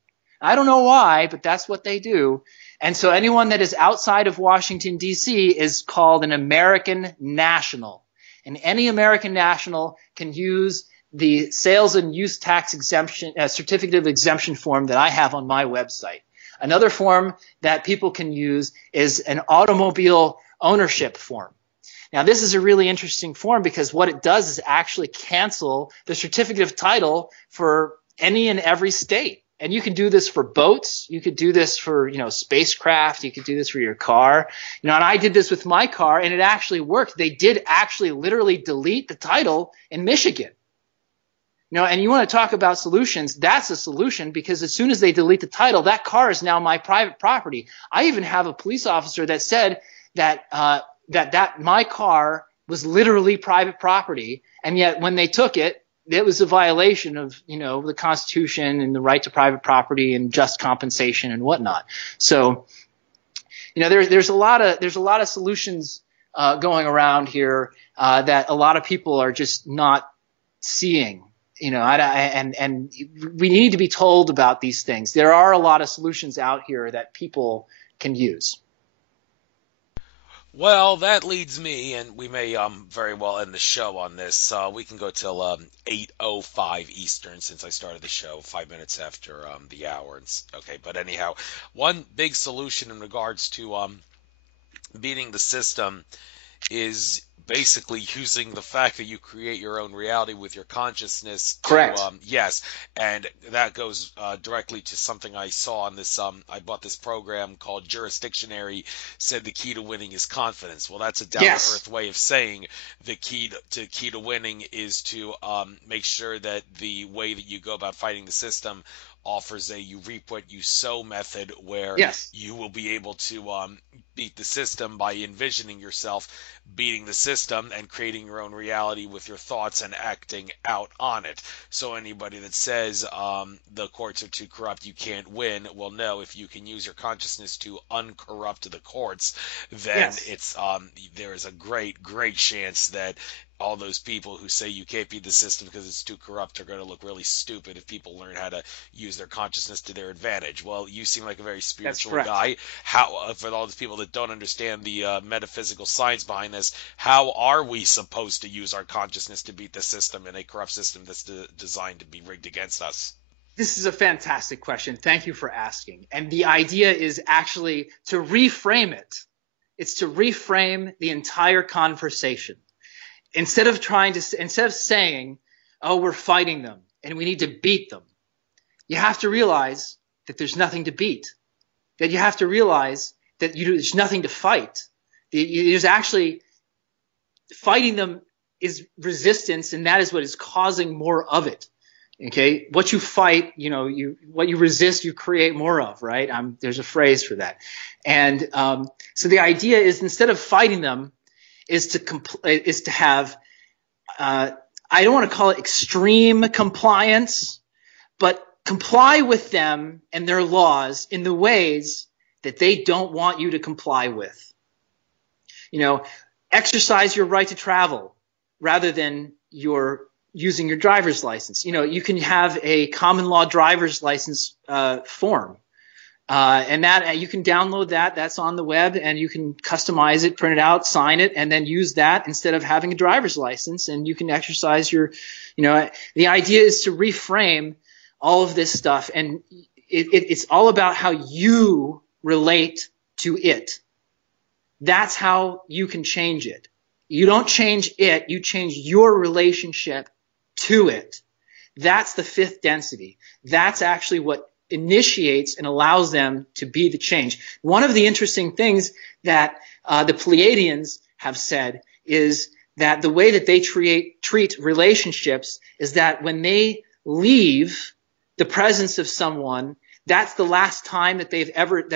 I don't know why, but that's what they do. And so anyone that is outside of Washington, D.C. is called an American national. And any American national can use the sales and use tax exemption, certificate of exemption form that I have on my website. Another form that people can use is an automobile ownership form. Now, this is a really interesting form because what it does is actually cancel the certificate of title for any and every state. And you can do this for boats. You could do this for, spacecraft. You could do this for your car. And I did this with my car, and it actually worked. They did actually literally delete the title in Michigan. And you want to talk about solutions, that's a solution, because as soon as they delete the title, that car is now my private property. I even have a police officer that said that my car was literally private property, and yet when they took it, it was a violation of, the Constitution and the right to private property and just compensation and whatnot. So, there's a lot of solutions going around here that a lot of people are just not seeing. And we need to be told about these things. There are a lot of solutions out here that people can use. Well, that leads me, and we may very well end the show on this. We can go till 8:05 Eastern, since I started the show 5 minutes after the hour. Okay, but anyhow, one big solution in regards to beating the system is basically using the fact that you create your own reality with your consciousness. Correct. Yes, and that goes directly to something I saw on this. I bought this program called Jurisdictionary, said the key to winning is confidence. Well, that's a down-to-earth way of saying the key to winning is to make sure that the way that you go about fighting the system offers a you reap what you sow method where you will be able to beat the system by envisioning yourself beating the system and creating your own reality with your thoughts and acting out on it. So anybody that says the courts are too corrupt, you can't win, well, no, if you can use your consciousness to uncorrupt the courts, then it's there is a great chance that all those people who say you can't beat the system because it's too corrupt are going to look really stupid if people learn how to use their consciousness to their advantage. Well, you seem like a very spiritual guy. How, for all those people that don't understand the metaphysical science behind this, how are we supposed to use our consciousness to beat the system in a corrupt system that's designed to be rigged against us? This is a fantastic question. Thank you for asking. And the idea is actually to reframe it. It's to reframe the entire conversation. Instead of saying, oh, we're fighting them and we need to beat them, you have to realize that there's nothing to beat, that you have to realize that there's nothing to fight. There's actually fighting them is resistance, and that is what is causing more of it. Okay, what you fight, what you resist, you create more of, right? There's a phrase for that. And so the idea is, instead of fighting them, is to have I don't want to call it extreme compliance, but comply with them and their laws in the ways that they don't want you to comply with. Exercise your right to travel rather than using your driver's license. You can have a common law driver's license form. And that you can download that. That's on the web, and you can customize it, print it out, sign it, and then use that instead of having a driver's license. And you can exercise your, the idea is to reframe all of this stuff, and it's all about how you relate to it. That's how you can change it. You don't change it, you change your relationship to it. That's the fifth density. That's actually what initiates and allows them to be the change. One of the interesting things that the Pleiadians have said is that the way that they treat relationships is that when they leave the presence of someone, that's the last time that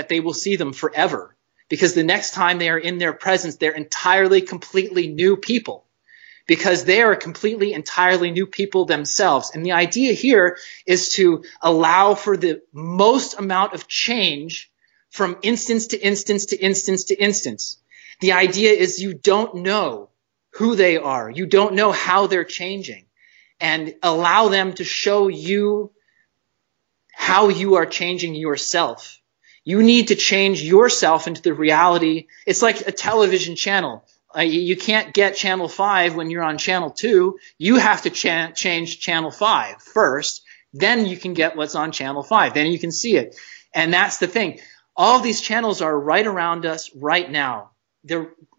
they will see them forever. Because the next time they are in their presence, they're entirely, completely new people. Because they are completely, entirely new people themselves. And the idea here is to allow for the most amount of change from instance to instance to instance to instance. The idea is you don't know who they are. You don't know how they're changing. And allow them to show you how you are changing yourself. You need to change yourself into the reality. It's like a television channel. You can't get channel 5 when you're on channel 2. You have to change channel 5 first. Then you can get what's on channel 5. Then you can see it. And that's the thing. All of these channels are right around us right now.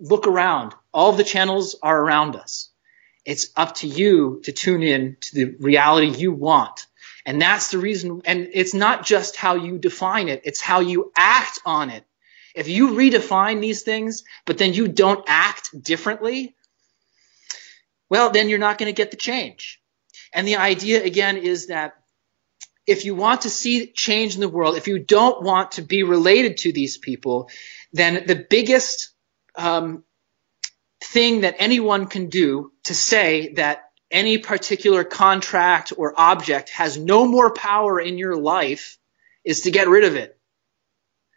Look around. All of the channels are around us. It's up to you to tune in to the reality you want. And that's the reason. And it's not just how you define it. It's how you act on it. If you redefine these things, but then you don't act differently, well, then you're not going to get the change. And the idea, again, is that if you want to see change in the world, if you don't want to be related to these people, then the biggest thing that anyone can do to say that any particular contract or object has no more power in your life is to get rid of it.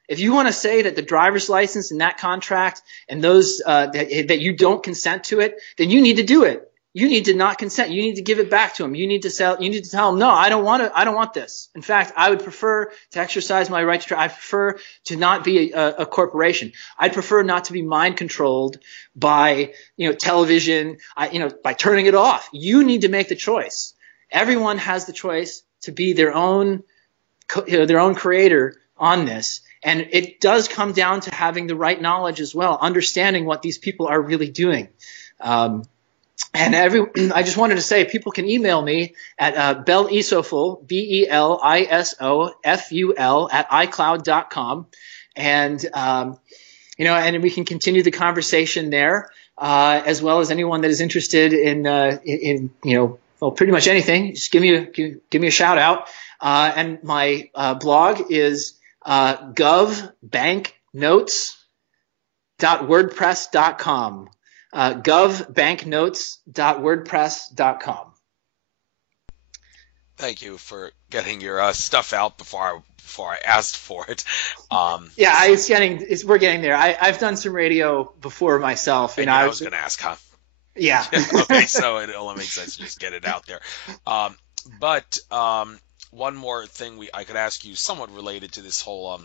If you want to say that the driver's license and that contract and those that you don't consent to it, then you need to do it. You need to not consent. You need to give it back to them. You need to tell them, no, I don't want this. In fact, I would prefer to exercise my right to. I prefer to not be a corporation. I'd prefer not to be mind controlled by television. By turning it off. You need to make the choice. Everyone has the choice to be their own creator on this. And it does come down to having the right knowledge as well, understanding what these people are really doing. I just wanted to say people can email me at belisoful, BELISOFUL at iCloud.com. And, and we can continue the conversation there, as well as anyone that is interested in pretty much anything. Just give me a shout out. And my blog is govbanknotes.wordpress.com. govbanknotes.wordpress.com. Thank you for getting your stuff out before I asked for it. Yeah, we're getting there. I've done some radio before myself, and I was going to ask, huh? Yeah. Okay, so it only makes sense to just get it out there. But one more thing I could ask you, somewhat related to this whole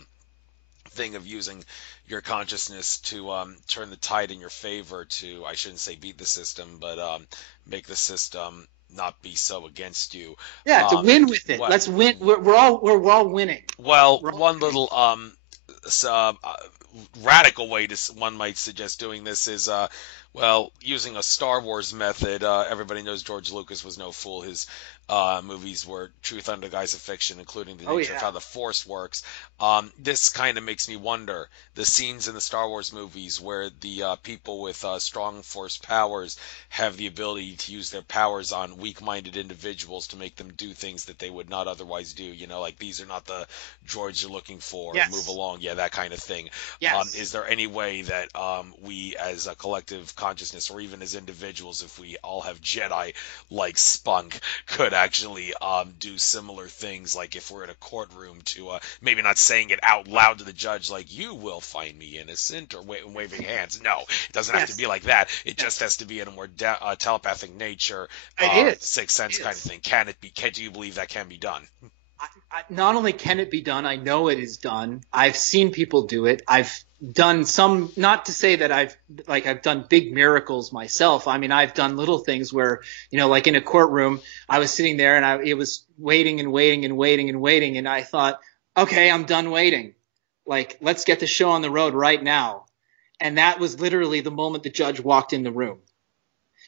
thing of using your consciousness to turn the tide in your favor to, I shouldn't say beat the system, but make the system not be so against you. Yeah, to win with it. Let's win. We're all winning. Well, one little radical way one might suggest doing this is using a Star Wars method. Everybody knows George Lucas was no fool. His movies were truth under the guise of fiction, including the nature of how the Force works. This kind of makes me wonder, the scenes in the Star Wars movies where the people with strong Force powers have the ability to use their powers on weak-minded individuals to make them do things that they would not otherwise do. Like, these are not the droids you're looking for. Yes. Move along. Yeah, that kind of thing. Yes. Is there any way that we as a collective consciousness, or even as individuals, if we all have Jedi-like spunk, could actually do similar things, like if we're in a courtroom, to maybe not saying it out loud to the judge, like, you will find me innocent, or waving hands. No, it doesn't have to be like that. It just has to be in a more telepathic nature, sixth sense kind of thing. Do you believe that can be done? Not only can it be done, I know it is done. I've seen people do it. I've done some, not to say that I've done big miracles myself. I mean, I've done little things where, like in a courtroom, I was sitting there and it was waiting and waiting and waiting and waiting. And I thought, okay, I'm done waiting. Like, let's get the show on the road right now. And that was literally the moment the judge walked in the room.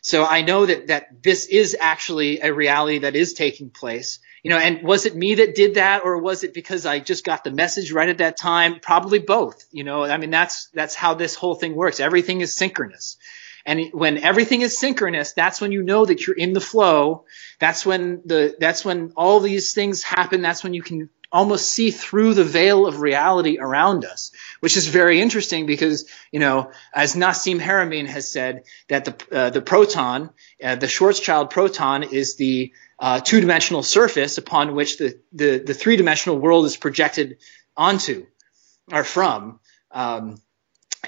So I know that this is actually a reality that is taking place. And was it me that did that, or was it because I just got the message right at that time? Probably both. I mean, that's how this whole thing works. Everything is synchronous. And when everything is synchronous, that's when you know that you're in the flow. That's when all these things happen. That's when you can almost see through the veil of reality around us, which is very interesting because, as Nassim Haramein has said, that the proton, the Schwarzschild proton, is the two-dimensional surface upon which the three-dimensional world is projected onto or from.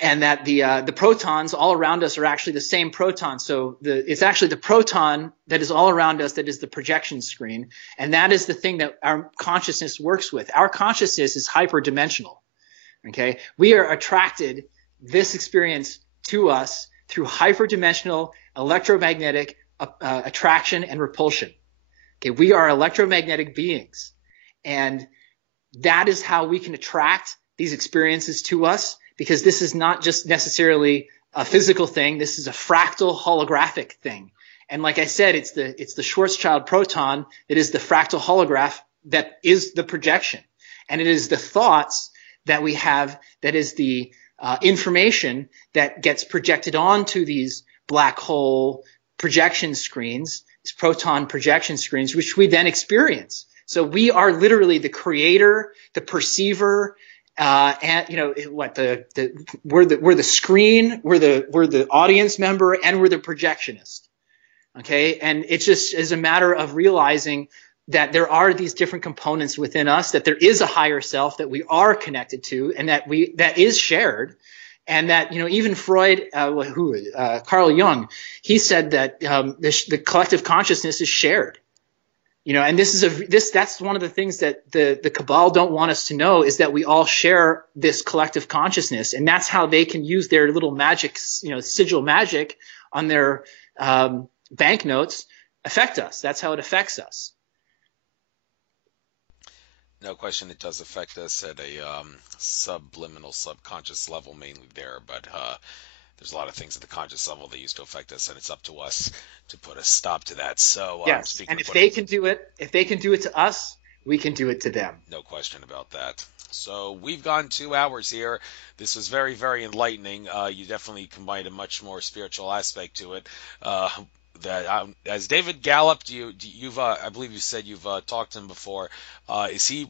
and that the protons all around us are actually the same proton. So it's actually the proton that is all around us that is the projection screen, and that is the thing that our consciousness works with. Our consciousness is hyperdimensional. Okay, we are attracted this experience to us through hyperdimensional electromagnetic attraction and repulsion. Okay, we are electromagnetic beings, and that is how we can attract these experiences to us, because this is not just necessarily a physical thing. This is a fractal holographic thing. And like I said, it's the Schwarzschild proton that is the fractal holograph that is the projection. And it is the thoughts that we have that is the information that gets projected onto these black hole projection screens, these proton projection screens, which we then experience. So we are literally the creator, the perceiver, and we're the screen, we're the audience member, and we're the projectionist. Okay, and it just is a matter of realizing that there are these different components within us, that there is a higher self that we are connected to, and that is shared, and that even Freud, Carl Jung, he said that the collective consciousness is shared. And that's one of the things that the cabal don't want us to know, is that we all share this collective consciousness, and that's how they can use their little magic, sigil magic on their banknotes affect us. That's how it affects us. No question, it does affect us at a subliminal, subconscious level mainly there, but there's a lot of things at the conscious level that used to affect us, and it's up to us to put a stop to that. So yes, and if they can do it to us, we can do it to them. No question about that. So we've gone 2 hours here. This was very, very enlightening. You definitely combined a much more spiritual aspect to it. As David Gallup, I believe you said you've talked to him before. Is he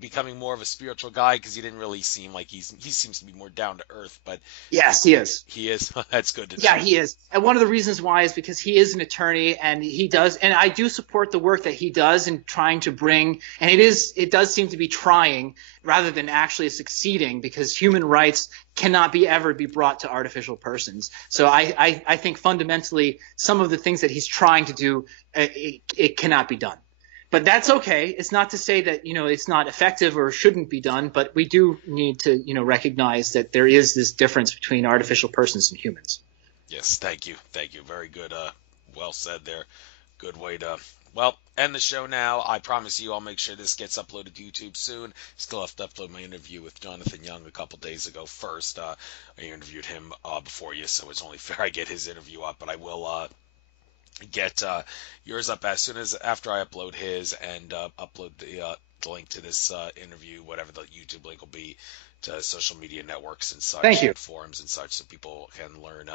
becoming more of a spiritual guy? Because he didn't really seem like he seems to be more down to earth. But yes, he is. He is. That's good to know. Yeah, he is. And one of the reasons why is because he is an attorney, and he does. And I do support the work that he does in trying to bring. And it does seem to be trying rather than actually succeeding, because human rights cannot ever be brought to artificial persons. So I think fundamentally some of the things that he's trying to do, it cannot be done. But that's okay. It's not to say that, it's not effective or shouldn't be done, but we do need to, recognize that there is this difference between artificial persons and humans. Yes, thank you. Thank you. Very good. Well said there. Good way to, end the show now. I promise you I'll make sure this gets uploaded to YouTube soon. Still have to upload my interview with Jonathan Young a couple days ago first. I interviewed him before you, so it's only fair I get his interview up, but I will get yours up as soon as after I upload his, and upload the link to this interview, whatever the YouTube link will be, to social media networks and such. Thank you. And forums and such, so people can learn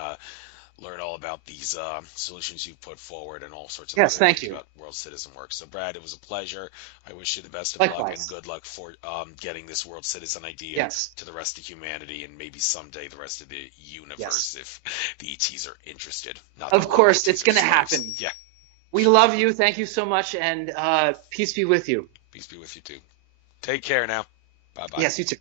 all about these solutions you put forward and all sorts of other things about World Citizen work. So Brad, it was a pleasure. I wish you the best of Likewise. luck, and good luck for getting this World Citizen idea Yes. to the rest of humanity, and maybe someday the rest of the universe, if the ETs are interested. Of course, it's going to happen. Yeah. We love you. Thank you so much, and peace be with you. Peace be with you too. Take care now. Bye-bye. Yes, you too.